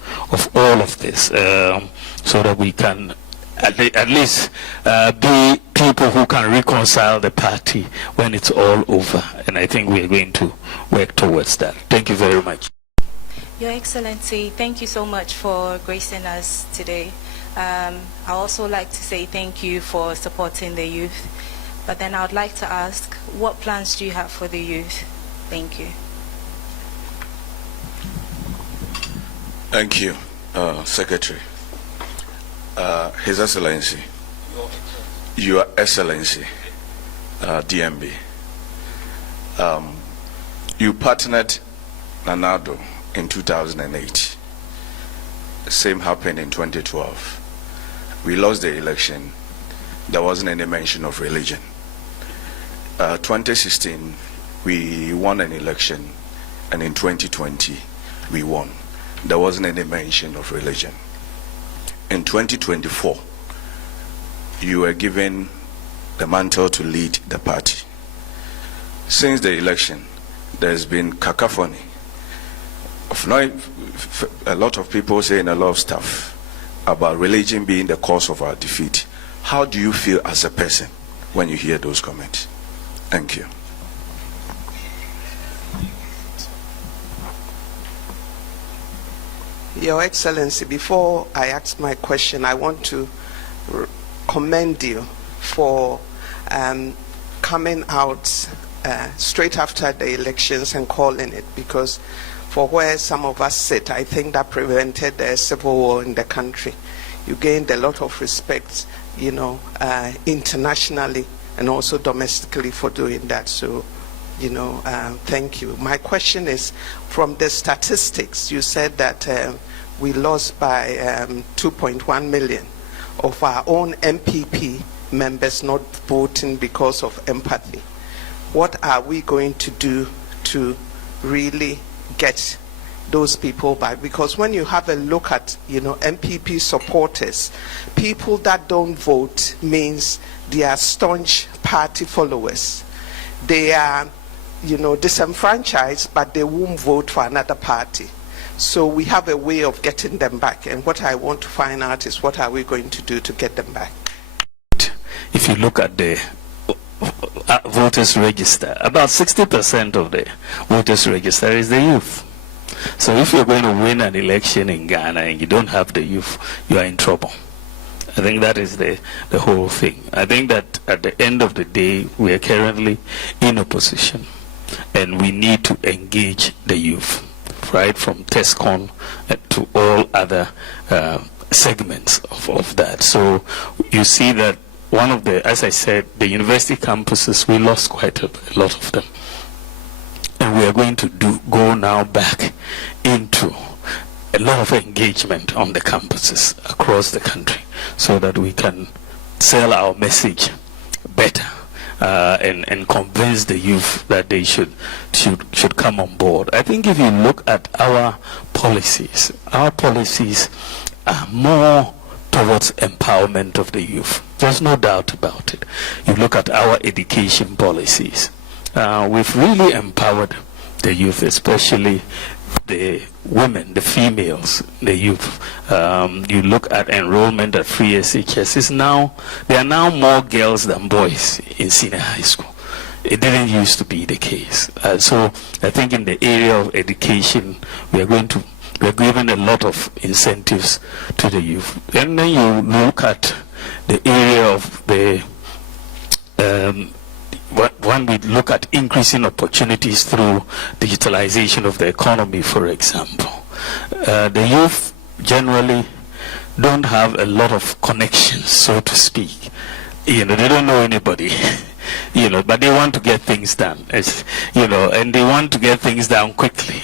all of this, so that we can at least be people who can reconcile the party when it's all over. And I think we are going to work towards that. Thank you very much. Your Excellency, thank you so much for gracing us today. I also like to say thank you for supporting the youth. But then I would like to ask, what plans do you have for the youth? Thank you. Thank you, Secretary. His Excellency, Your Excellency, DMB. You partnered Nanado in 2008. The same happened in 2012. We lost the election. There wasn't any mention of religion. 2016, we won an election, and in 2020, we won. There wasn't any mention of religion. In 2024, you were given the mantle to lead the party. Since the election, there's been cacophony of a lot of people saying a lot of stuff about religion being the cause of our defeat. How do you feel as a person when you hear those comments? Thank you. Your Excellency, before I ask my question, I want to commend you for coming out straight after the elections and calling it, because for where some of us sit, I think that prevented a civil war in the country. You gained a lot of respect, internationally and also domestically for doing that. So, thank you. My question is, from the statistics, you said that we lost by 2.1 million of our own MPP members not voting because of empathy. What are we going to do to really get those people back? Because when you have a look at MPP supporters, people that don't vote means they are staunch party followers. They are disenfranchised, but they won't vote for another party. So we have a way of getting them back. And what I want to find out is, what are we going to do to get them back? If you look at the voters register, about 60% of the voters register is the youth. So if you're going to win an election in Ghana and you don't have the youth, you are in trouble. I think that is the whole thing. I think that at the end of the day, we are currently in opposition, and we need to engage the youth, right from TESCON to all other segments of that. So you see that one of the, as I said, the university campuses, we lost quite a lot of them. And we are going to go now back into a lot of engagement on the campuses across the country, so that we can sell our message better and convince the youth that they should come on board. I think if you look at our policies are more towards empowerment of the youth. There's no doubt about it. You look at our education policies. We've really empowered the youth, especially the women, the females, the youth. You look at enrollment at free SHS. There are now more girls than boys in senior high school. It didn't used to be the case. So I think in the area of education, we're giving a lot of incentives to the youth. And then you look at the area of the when we look at increasing opportunities through digitalization of the economy, for example, the youth generally don't have a lot of connections, so to speak. They don't know anybody, but they want to get things done, and they want to get things done quickly.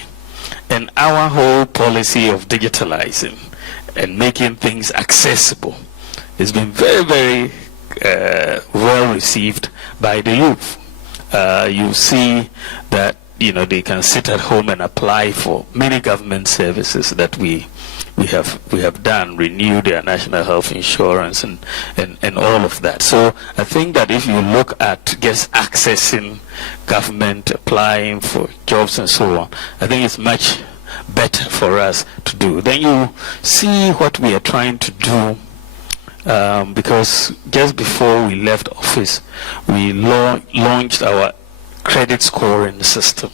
And our whole policy of digitalizing and making things accessible has been very, very well received by the youth. You see that they can sit at home and apply for many government services that we have done, renew their national health insurance and all of that. So I think that if you look at just accessing government, applying for jobs and so on, I think it's much better for us to do. Then you see what we are trying to do. Because just before we left office, we launched our credit scoring system.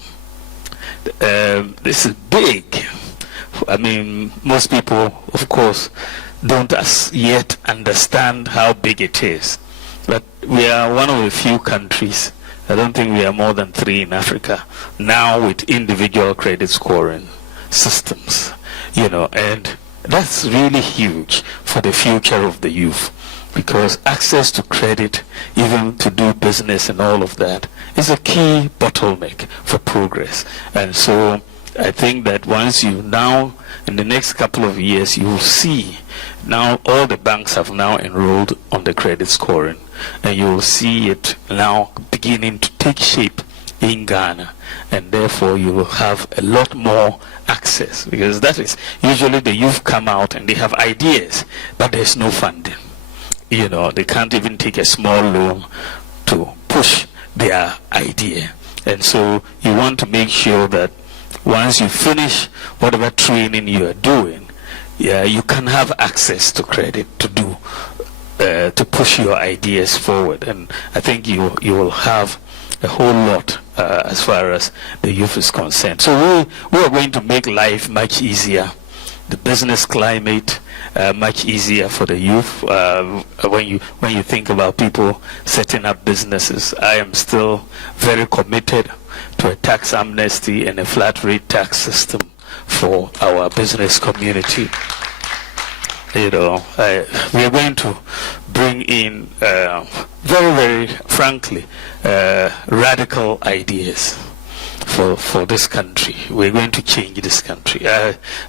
This is big. I mean, most people, of course, don't as yet understand how big it is. But we are one of the few countries, I don't think we are more than 3 in Africa, now with individual credit scoring systems, and that's really huge for the future of the youth, because access to credit, even to do business and all of that, is a key bottleneck for progress. And so I think that once you now, in the next couple of years, you will see now all the banks have now enrolled on the credit scoring, and you will see it now beginning to take shape in Ghana, and therefore you will have a lot more access, because that is usually the youth come out and they have ideas, but there's no funding. They can't even take a small loan to push their idea. And so you want to make sure that once you finish whatever training you are doing, you can have access to credit to do to push your ideas forward. And I think you will have a whole lot as far as the youth is concerned. So we are going to make life much easier, the business climate much easier for the youth. When you think about people setting up businesses, I am still very committed to a tax amnesty and a flat rate tax system for our business community. We are going to bring in very, very frankly radical ideas for this country. We're going to change this country.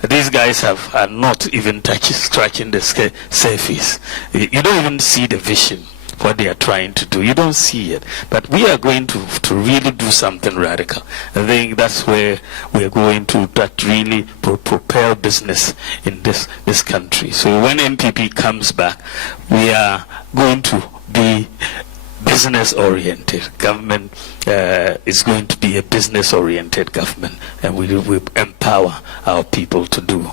These guys are not even scratching the surface. You don't even see the vision, what they are trying to do. You don't see it. But we are going to really do something radical. I think that's where we are going to really propel business in this country. So when NPP comes back, we are going to be business-oriented. Government is going to be a business-oriented government, and we empower our people to do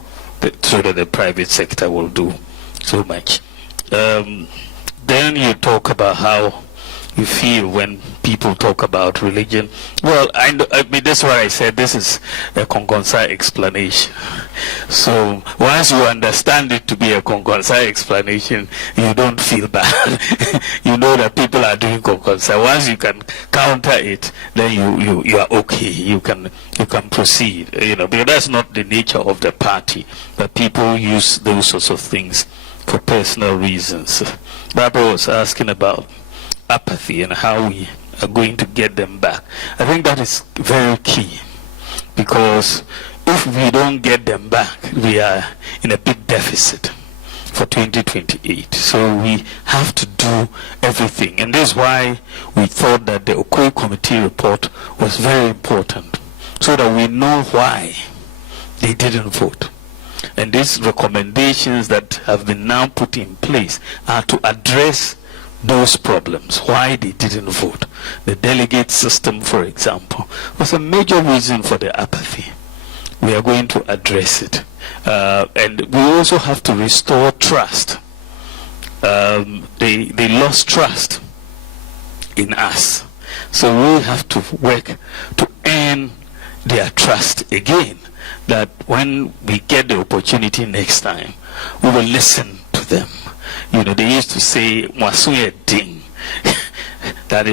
so that the private sector will do so much. Then you talk about how you feel when people talk about religion. Well, I mean, that's why I said this is a Kongonsa explanation. So once you understand it to be a Kongonsa explanation, you don't feel bad. You know that people are doing Kongonsa. Once you can counter it, then you are okay. You can proceed. You know, because that's not the nature of the party. But people use those sorts of things for personal reasons. Barbara was asking about apathy and how we are going to get them back. I think that is very key, because if we don't get them back, we are in a big deficit for 2028. So we have to do everything, and this is why we thought that the Okoye Committee report was very important, so that we know why they didn't vote. And these recommendations that have been now put in place are to address those problems, why they didn't vote. The delegate system, for example, was a major reason for the apathy. We are going to address it. And we also have to restore trust. They lost trust in us. So we have to work to earn their trust again, that when we get the opportunity next time, we will listen to them. You know, they used to say, "Mwasuye ding," that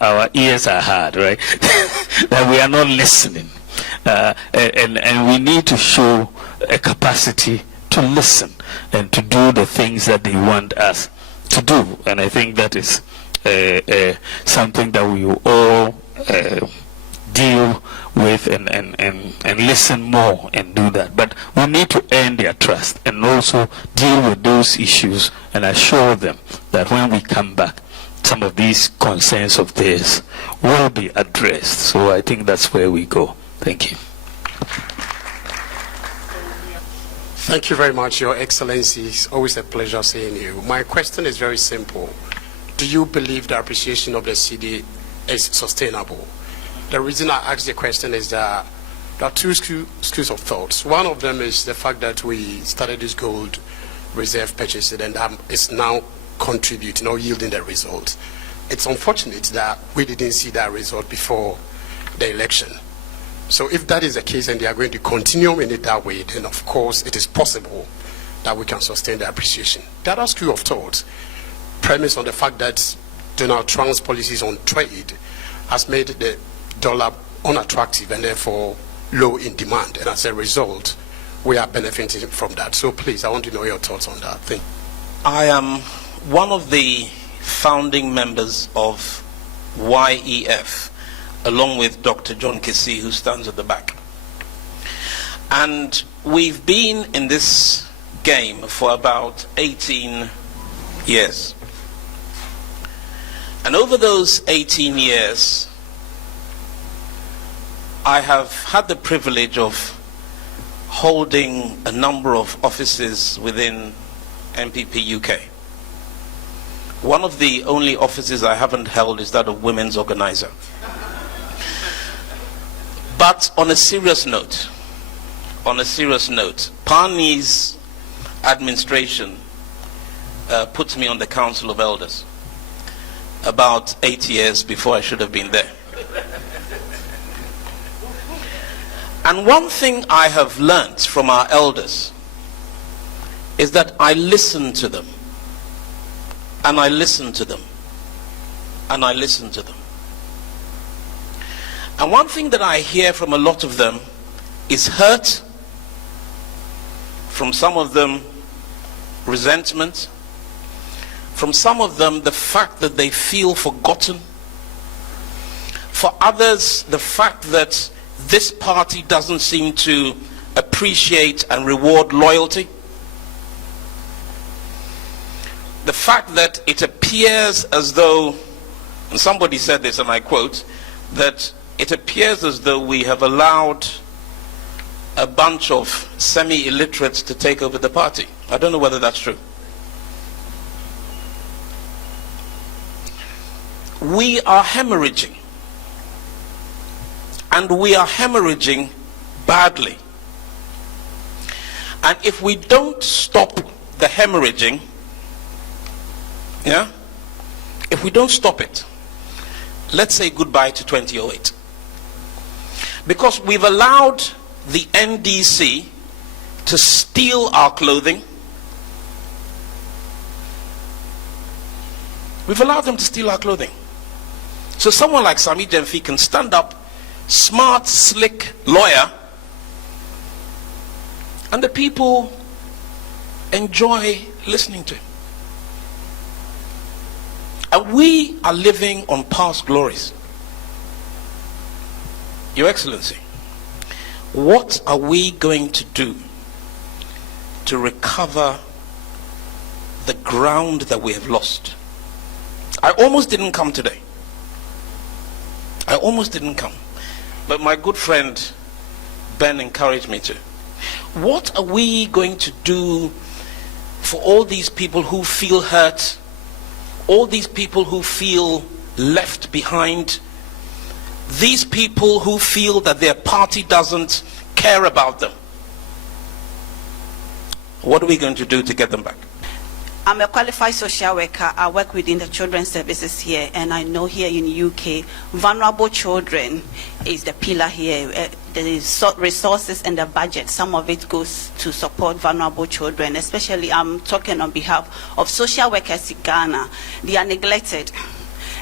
our ears are hard, right? That we are not listening. And we need to show a capacity to listen and to do the things that they want us to do. And I think that is something that we will all deal with and listen more and do that. But we need to earn their trust and also deal with those issues and assure them that when we come back, some of these concerns of theirs will be addressed. So I think that's where we go. Thank you. Thank you very much, Your Excellency. It's always a pleasure seeing you. My question is very simple. Do you believe the appreciation of the cedi is sustainable? The reason I ask the question is that there are two schools of thoughts. One of them is the fact that we started this gold reserve purchase and it's now contributing or yielding the result. It's unfortunate that we didn't see that result before the election. So if that is the case and they are going to continue in it that way, then of course it is possible that we can sustain the appreciation. The other school of thought premise on the fact that Donald Trump's policies on trade has made the dollar unattractive and therefore low in demand, and as a result we are benefiting from that. So please, I want to know your thoughts on that thing. I am one of the founding members of YEF, along with Dr. John Kessie, who stands at the back, and we've been in this game for about 18 years, and over those 18 years I have had the privilege of holding a number of offices within NPP UK. One of the only offices I haven't held is that of women's organizer. But on a serious note, Parni's administration put me on the Council of Elders about 8 years before I should have been there. And one thing I have learnt from our elders is that I listen to them, and I listen to them, and I listen to them. And one thing that I hear from a lot of them is hurt, from some of them resentment, from some of them the fact that they feel forgotten, for others the fact that this party doesn't seem to appreciate and reward loyalty. The fact that it appears as though, and somebody said this and I quote, that it appears as though we have allowed a bunch of semi-illiterates to take over the party. I don't know whether that's true. we are hemorrhaging. And we are hemorrhaging badly. And if we don't stop the hemorrhaging, yeah, if we don't stop it, let's say goodbye to 2008. Because we've allowed the NDC to steal our clothing. We've allowed them to steal our clothing. So someone like Sami Jemfi can stand up, smart, slick lawyer, and the people enjoy listening to him. And we are living on past glories. Your Excellency, what are we going to do to recover the ground that we have lost? I almost didn't come today. I almost didn't come. But my good friend Ben encouraged me to. What are we going to do for all these people who feel hurt, all these people who feel left behind, these people who feel that their party doesn't care about them? What are we going to do to get them back? I'm a qualified social worker. I work within the children's services here, and I know here in the UK, vulnerable children is the pillar here. The resources and the budget, some of it goes to support vulnerable children, especially I'm talking on behalf of social workers in Ghana. They are neglected.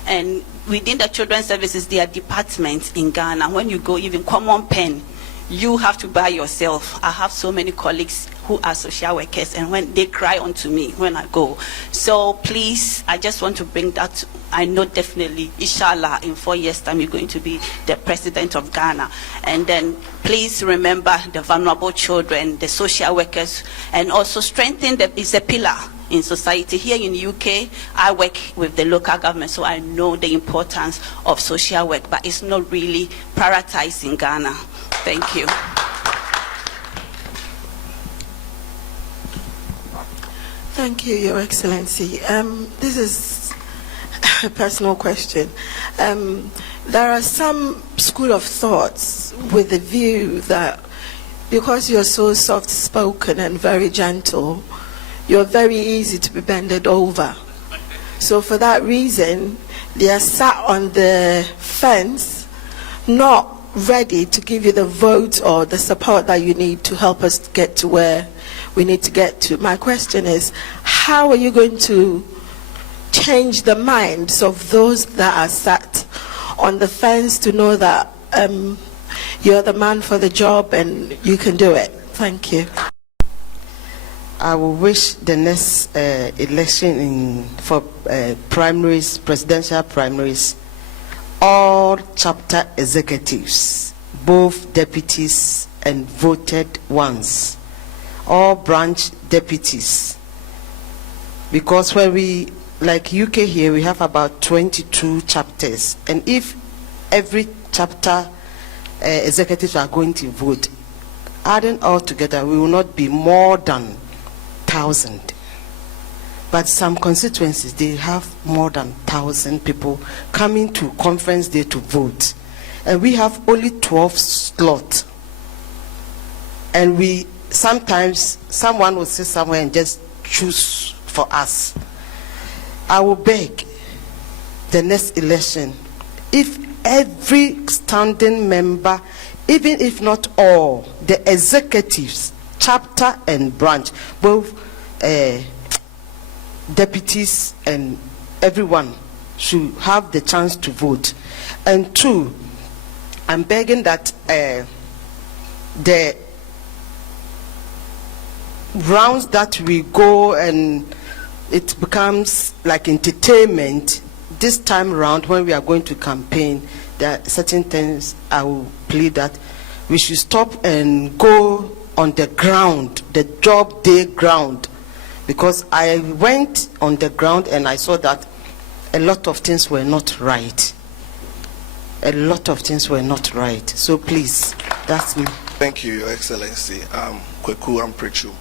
And within the children's services, there are departments in Ghana. When you go, even common pen, you have to buy yourself. I have so many colleagues who are social workers, and when they cry onto me when I go. So please, I just want to bring that. I know definitely, inshallah, in 4 years' time, you're going to be the president of Ghana. And then please remember the vulnerable children, the social workers, and also strengthen them. It's a pillar in society. Here in the UK, I work with the local government, so I know the importance of social work, but it's not really prioritized in Ghana. Thank you. Thank you, Your Excellency. This is a personal question. There are some school of thoughts with the view that because you're so soft-spoken and very gentle, you're very easy to be bended over. So for that reason, they are sat on the fence, not ready to give you the vote or the support that you need to help us get to where we need to get to. My question is, how are you going to change the minds of those that are sat on the fence to know that you're the man for the job and you can do it? Thank you. I will wish the next election for primaries, presidential primaries, all chapter executives, both deputies and voted ones, all branch deputies, because when we, like UK here, we have about 22 chapters, and if every chapter executives are going to vote, adding all together, we will not be more than 1,000. But some constituencies, they have more than 1,000 people coming to conference day to vote, and we have only 12 slots. And we sometimes someone will sit somewhere and just choose for us. I will beg the next election, if every standing member, even if not all, the executives, chapter and branch, both deputies and everyone should have the chance to vote. And two, I'm begging that the rounds that we go and it becomes like entertainment, this time around when we are going to campaign, there are certain things I will plead that we should stop and go on the ground, the job day ground, because I went on the ground and I saw that a lot of things were not right. A lot of things were not right. So please, that's me. Thank you, Your Excellency. Kweku Amprechu.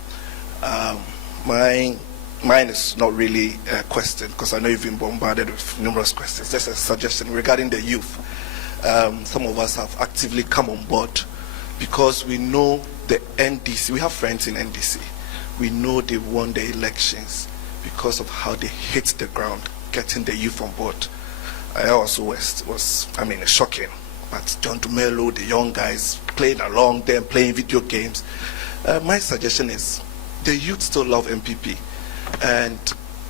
My mine is not really a question, because I know you've been bombarded with numerous questions. Just a suggestion regarding the youth. Some of us have actively come on board because we know the NDC, we have friends in NDC. We know they won the elections because of how they hit the ground, getting the youth on board. I also was shocking. But John Dumelo, the young guys playing along them, playing video games. My suggestion is the youth still love NPP. And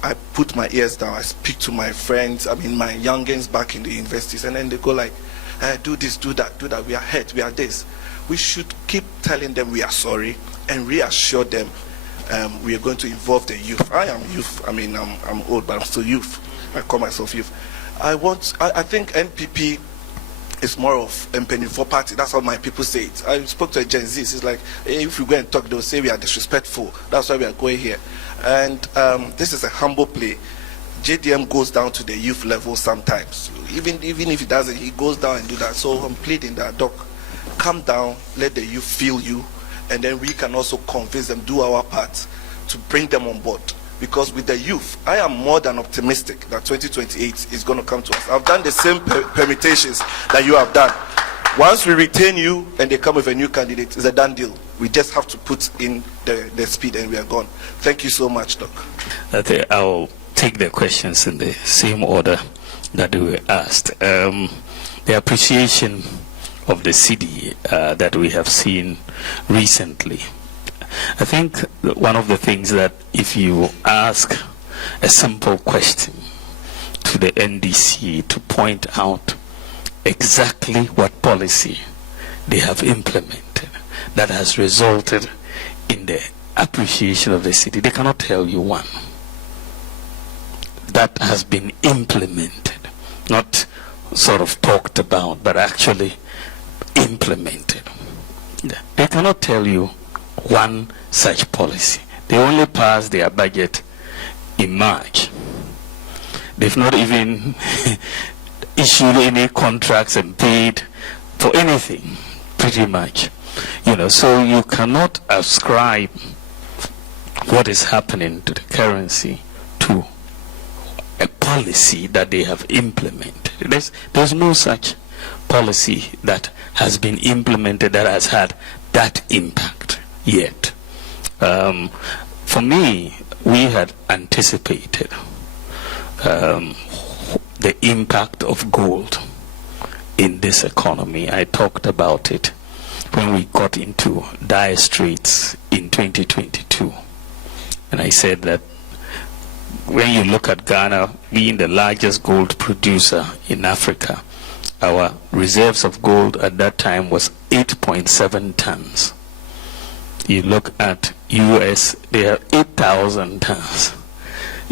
I put my ears down. I speak to my friends, my youngins back in the universities, and then they go like, do this, do that, do that. We are hurt, we are this. We should keep telling them we are sorry and reassure them we are going to involve the youth. I am youth. I'm old, but I'm still youth. I call myself youth. I think NPP is more of a for party. That's how my people say it. I spoke to a Gen Z. It's like, hey, if we go and talk, they'll say we are disrespectful. That's why we are going here. And this is a humble play. JDM goes down to the youth level sometimes. Even if he doesn't, he goes down and do that. So I'm pleading that, Doc, come down, let the youth feel you, and then we can also convince them, do our part to bring them on board. Because with the youth, I am more than optimistic that 2028 is going to come to us. I've done the same permutations that you have done. Once we retain you and they come with a new candidate, it's a done deal. We just have to put in the speed and we are gone. Thank you so much, Doc. I'll take the questions in the same order that they were asked. The appreciation of the city that we have seen recently. I think one of the things that if you ask a simple question to the NDC to point out exactly what policy they have implemented that has resulted in the appreciation of the city, they cannot tell you one that has been implemented, not sort of talked about, but actually implemented. They cannot tell you one such policy. They only passed their budget in March. They've not even issued any contracts and paid for anything, pretty much. So you cannot ascribe what is happening to the currency to a policy that they have implemented. There's no such policy that has been implemented that has had that impact yet. For me, we had anticipated the impact of gold in this economy. I talked about it when we got into dire straits in 2022. And I said that when you look at Ghana being the largest gold producer in Africa, our reserves of gold at that time was 8.7 tons. You look at US, they have 8,000 tons.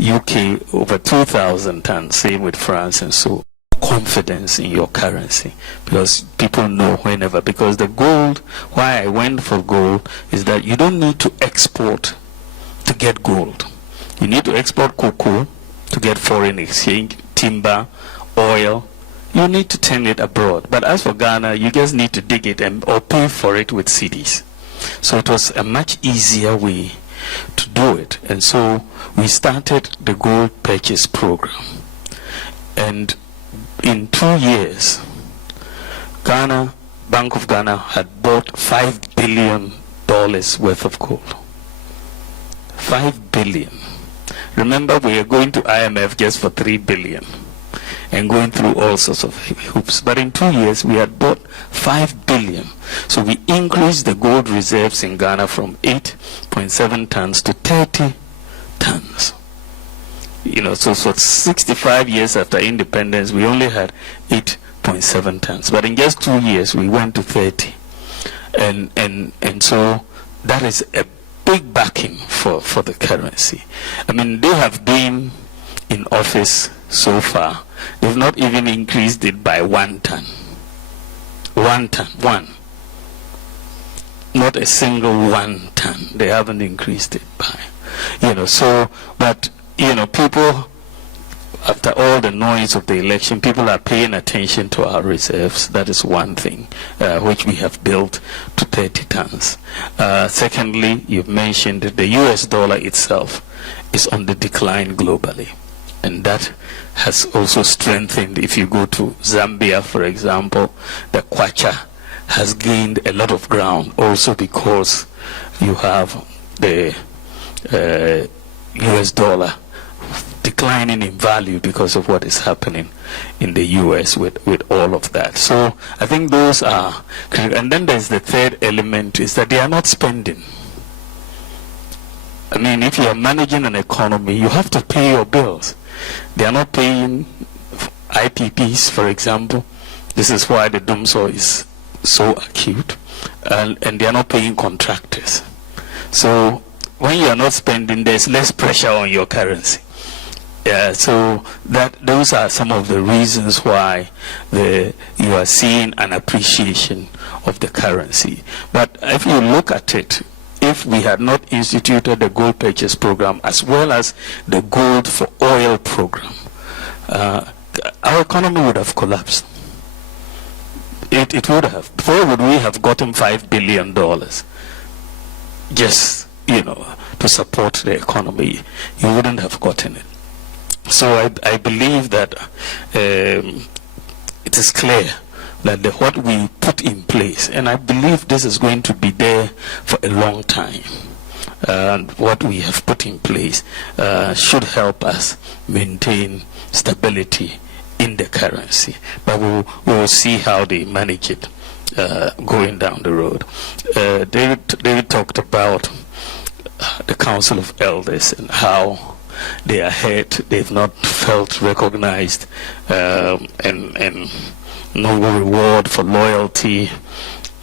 UK, over 2,000 tons. Same with France. And so confidence in your currency, because people know whenever, because the gold, why I went for gold is that you don't need to export to get gold. You need to export cocoa to get foreign exchange, timber, oil. You need to turn it abroad. But as for Ghana, you just need to dig it or pay for it with cedis. So it was a much easier way to do it. And so we started the gold purchase program. And in 2 years, Ghana, Bank of Ghana had bought $5 billion worth of gold. 5 billion. Remember, we are going to IMF just for 3 billion and going through all sorts of hoops. But in 2 years, we had bought 5 billion. So we increased the gold reserves in Ghana from 8.7 tons to 30 tons. So 65 years after independence, we only had 8.7 tons. But in just 2 years, we went to 30. And so that is a big backing for the currency. They have been in office so far. They've not even increased it by 1 ton. 1 ton. One. Not a single 1 ton. They haven't increased it by. But people after all the noise of the election, people are paying attention to our reserves. That is one thing, which we have built to 30 tons. Secondly, you've mentioned that the US dollar itself is on the decline globally. And that has also strengthened. If you go to Zambia, for example, the kwacha has gained a lot of ground also because you have the US dollar declining in value because of what is happening in the US with all of that. So I think those are, and then there's the third element, is that they are not spending. I mean, if you are managing an economy, you have to pay your bills. They are not paying IPPs, for example. This is why the doomsday is so acute, and they are not paying contractors. So when you are not spending, there's less pressure on your currency. So those are some of the reasons why you are seeing an appreciation of the currency. But if you look at it, if we had not instituted the gold purchase program as well as the gold for oil program, our economy would have collapsed. It would have. Where would we have gotten $5 billion just, to support the economy? You wouldn't have gotten it. So I believe that it is clear that what we put in place, and I believe this is going to be there for a long time, what we have put in place should help us maintain stability in the currency. But we'll see how they manage it going down the road. David talked about the Council of Elders and how they are hurt, they've not felt recognized, and no reward for loyalty,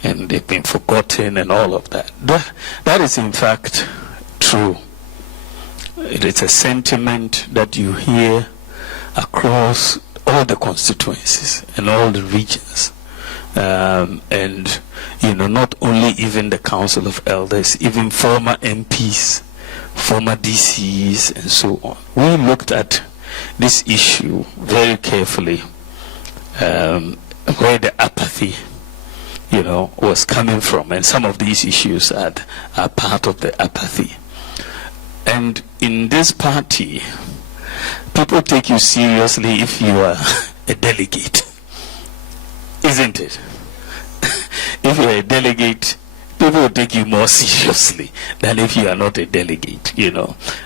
and they've been forgotten and all of that. That is in fact true. It is a sentiment that you hear across all the constituencies and all the regions. And not only even the Council of Elders, even former MPs, former DCs, and so on. We looked at this issue very carefully, where the apathy, was coming from, and some of these issues are part of the apathy. And in this party, people take you seriously if you are a delegate, isn't it? If you are a delegate, people will take you more seriously than if you are not a delegate,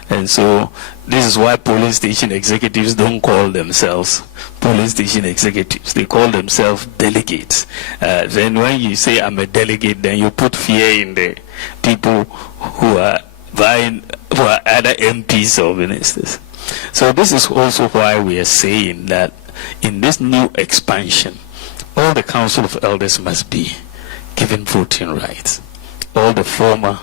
And so this is why polling station executives don't call themselves polling station executives. They call themselves delegates. Then when you say I'm a delegate, then you put fear in the people who are other MPs or ministers. So this is also why we are saying that in this new expansion, all the Council of Elders must be given voting rights. All the former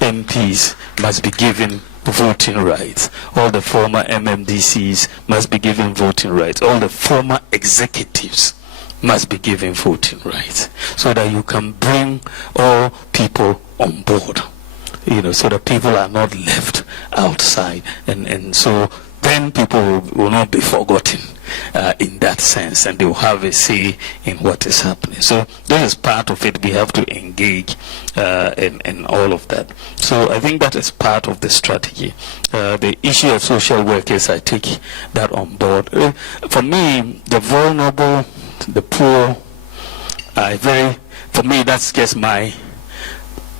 MPs must be given voting rights. All the former MMDCs must be given voting rights. All the former executives must be given voting rights, so that you can bring all people on board, so that people are not left outside. And so then people will not be forgotten in that sense, and they will have a say in what is happening. So this is part of it. We have to engage in all of that. So I think that is part of the strategy. The issue of social workers, I take that on board. For me, the vulnerable, the poor, for me, that's just my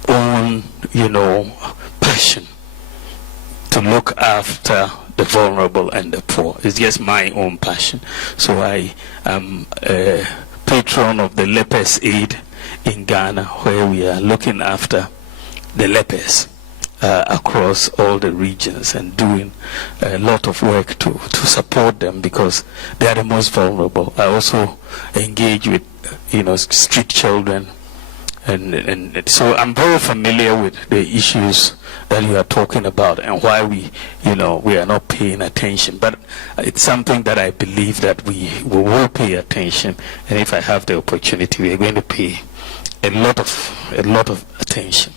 own, passion to look after the vulnerable and the poor. It's just my own passion. So I am a patron of the Lepers Aid in Ghana, where we are looking after the lepers across all the regions and doing a lot of work to support them, because they are the most vulnerable. I also engage with street children, and so I'm very familiar with the issues that you are talking about and why we are not paying attention. But it's something that I believe that we will pay attention, and if I have the opportunity, we are going to pay a lot of attention.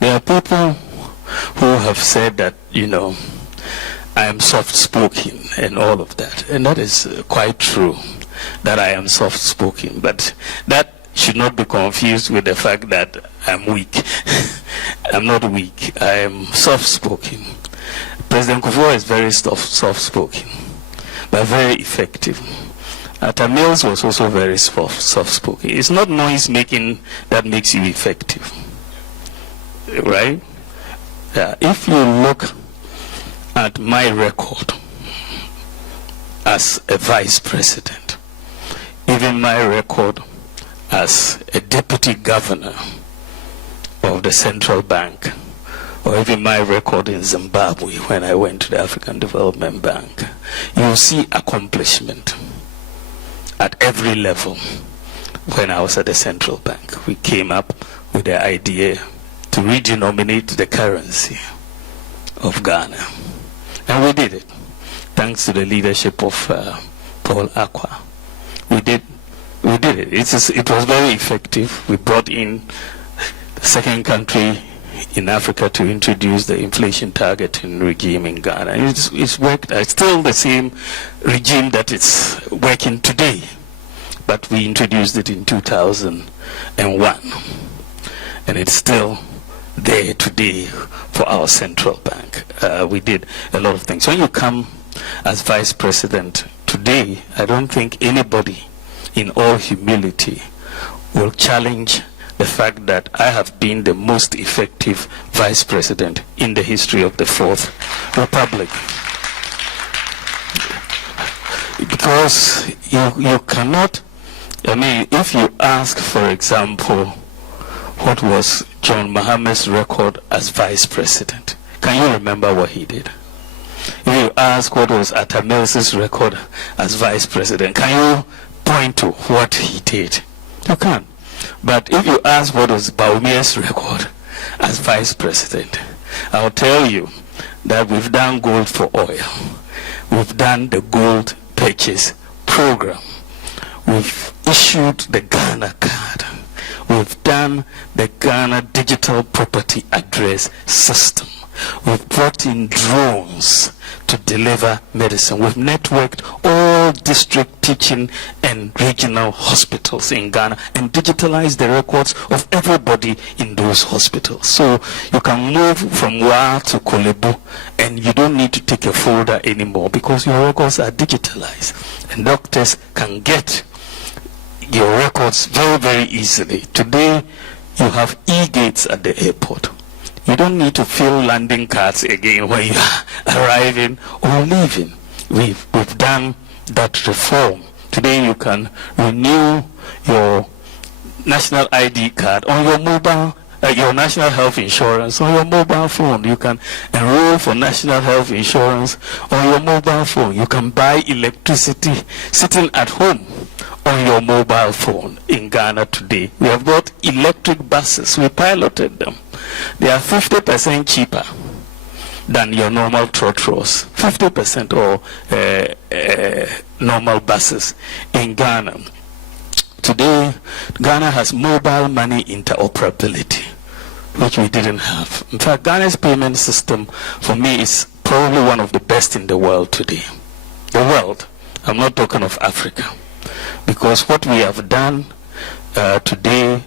There are people who have said that I am soft-spoken and all of that. And that is quite true, that I am soft-spoken. But that should not be confused with the fact that I'm weak. I'm not weak. I am soft-spoken. President Kufuor is very soft-spoken, but very effective. Atta Mills was also very soft-spoken. It's not noise making that makes you effective, right? If you look at my record as a vice president, even my record as a deputy governor of the central bank, or even my record in Zimbabwe when I went to the African Development Bank, you will see accomplishment at every level. When I was at the central bank, we came up with the idea to redenominate the currency of Ghana. And we did it, thanks to the leadership of Paul Akwa. We did it. It was very effective. We brought in the second country in Africa to introduce the inflation targeting regime in Ghana. It's worked. It's still the same regime that it's working today, but we introduced it in 2001, and it's still there today for our central bank. We did a lot of things. When you come as vice president today, I don't think anybody in all humility will challenge the fact that I have been the most effective vice president in the history of the Fourth Republic. Because you cannot, I mean, if you ask, for example, what was John Mahamed's record as vice president, can you remember what he did? If you ask what was Atta Mills' record as vice president, can you point to what he did? You can't. But if you ask what was Bawumia's record as vice president, I'll tell you that we've done gold for oil. We've done the gold purchase program. We've issued the Ghana card. We've done the Ghana digital property address system. We've brought in drones to deliver medicine. We've networked all district teaching and regional hospitals in Ghana and digitalized the records of everybody in those hospitals. So you can move from Wa to Kolebu and you don't need to take a folder anymore because your records are digitalized. And doctors can get your records very, very easily. Today, you have e-gates at the airport. You don't need to fill landing cards again when you are arriving or leaving. We've done that reform. Today you can renew your national ID card on your mobile, your national health insurance on your mobile phone. You can enroll for national health insurance on your mobile phone. You can buy electricity sitting at home on your mobile phone in Ghana today. We have got electric buses. We piloted them. They are 50% cheaper than your normal trotros. 50% or normal buses in Ghana. Today, Ghana has mobile money interoperability, which we didn't have. In fact, Ghana's payment system, for me, is probably one of the best in the world today. The world. I'm not talking of Africa. Because what we have done today,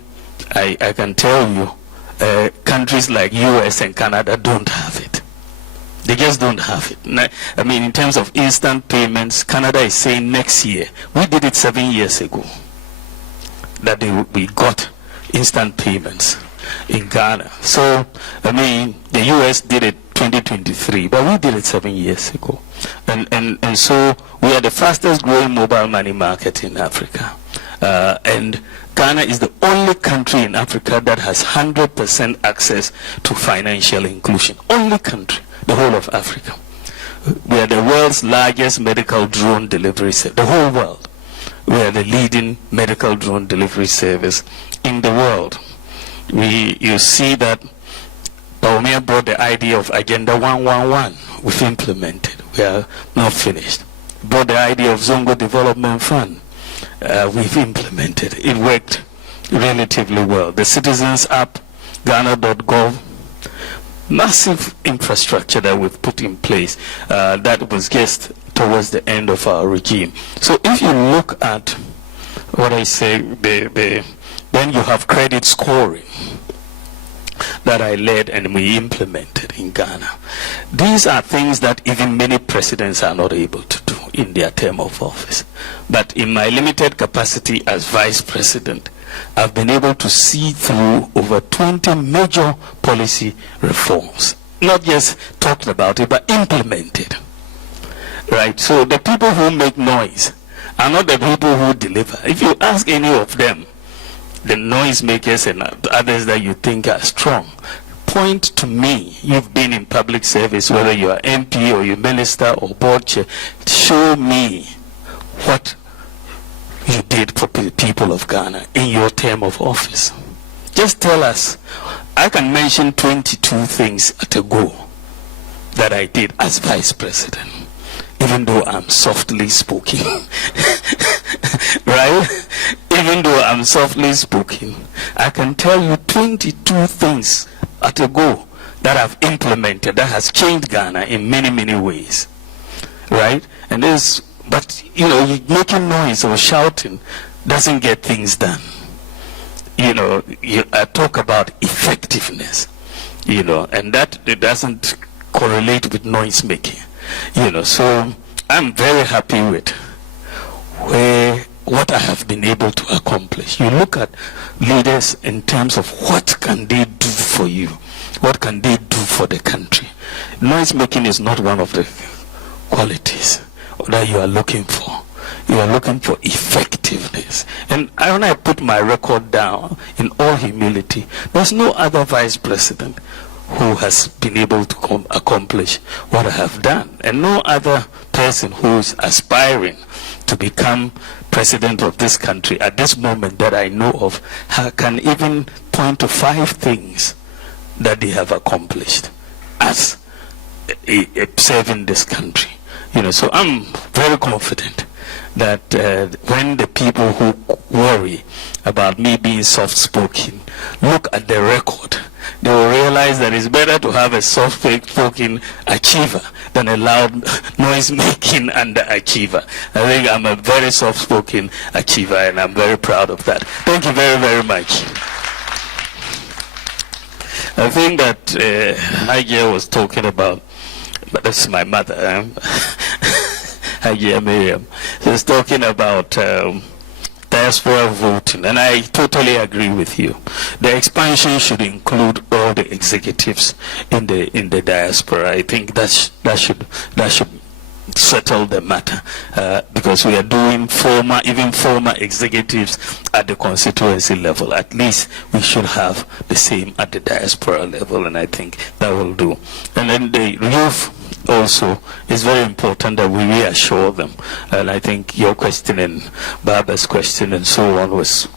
I can tell you, countries like US and Canada don't have it. They just don't have it. I mean, in terms of instant payments, Canada is saying next year. We did it 7 years ago, that we got instant payments in Ghana. So, I mean, the US did it 2023, but we did it 7 years ago. And so we are the fastest growing mobile money market in Africa. And Ghana is the only country in Africa that has 100% access to financial inclusion. Only country, the whole of Africa. We are the world's largest medical drone delivery service, the whole world. We are the leading medical drone delivery service in the world. You see that Bawumia brought the idea of Agenda 111. We've implemented. We are not finished. Brought the idea of Zongo Development Fund. We've implemented. It worked relatively well. The Citizens app, Ghana.gov, massive infrastructure that we've put in place that was just towards the end of our regime. So if you look at what I say, then you have credit scoring that I led and we implemented in Ghana. These are things that even many presidents are not able to do in their term of office. But in my limited capacity as vice president, I've been able to see through over 20 major policy reforms. Not just talked about it, but implemented. Right? So the people who make noise are not the people who deliver. If you ask any of them, the noisemakers and others that you think are strong, point to me. You've been in public service, whether you are MP or you minister or board chair. Show me what you did for the people of Ghana in your term of office. Just tell us. I can mention 22 things at a go that I did as vice president, even though I'm softly spoken. Right? Even though I'm softly spoken, I can tell you 22 things at a go that I've implemented that has changed Ghana in many, many ways. Right? And there's, but you know, making noise or shouting doesn't get things done. You know, I talk about effectiveness, you know, and that it doesn't correlate with noise making. You know, so I'm very happy with what I have been able to accomplish. You look at leaders in terms of what can they do for you, what can they do for the country. Noise making is not one of the qualities that you are looking for. You are looking for effectiveness. And when I put my record down in all humility, there's no other vice president who has been able to accomplish what I have done, and no other person who is aspiring to become president of this country at this moment that I know of can even point to 5 things that they have accomplished as serving this country. You know, so I'm very confident that when the people who worry about me being soft-spoken look at the record, they will realize that it's better to have a soft-spoken achiever than a loud noise-making underachiever. I think I'm a very soft-spoken achiever, and I'm very proud of that. Thank you very, very much. I think that Hagia was talking about, but that's my mother, Hagia Miriam. She's talking about diaspora voting, and I totally agree with you. The expansion should include all the executives in the diaspora. I think that should settle the matter, because we are doing even former executives at the constituency level. At least we should have the same at the diaspora level, and I think that will do. And then the youth also is very important that we reassure them, and I think your question and Barbara's question and so on was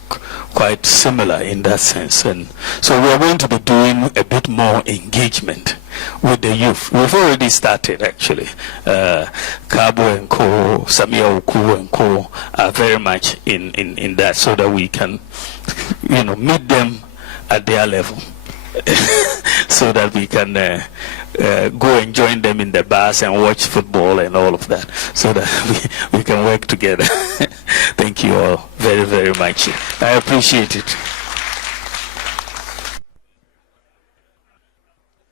quite similar in that sense. And so we are going to be doing a bit more engagement with the youth. We've already started, actually. Kabo and Co, Samia Oku and Co are very much in that, so that we can, you know, meet them at their level. So that we can go and join them in the bars and watch football and all of that, so that we can work together. Thank you all very, very much. I appreciate it.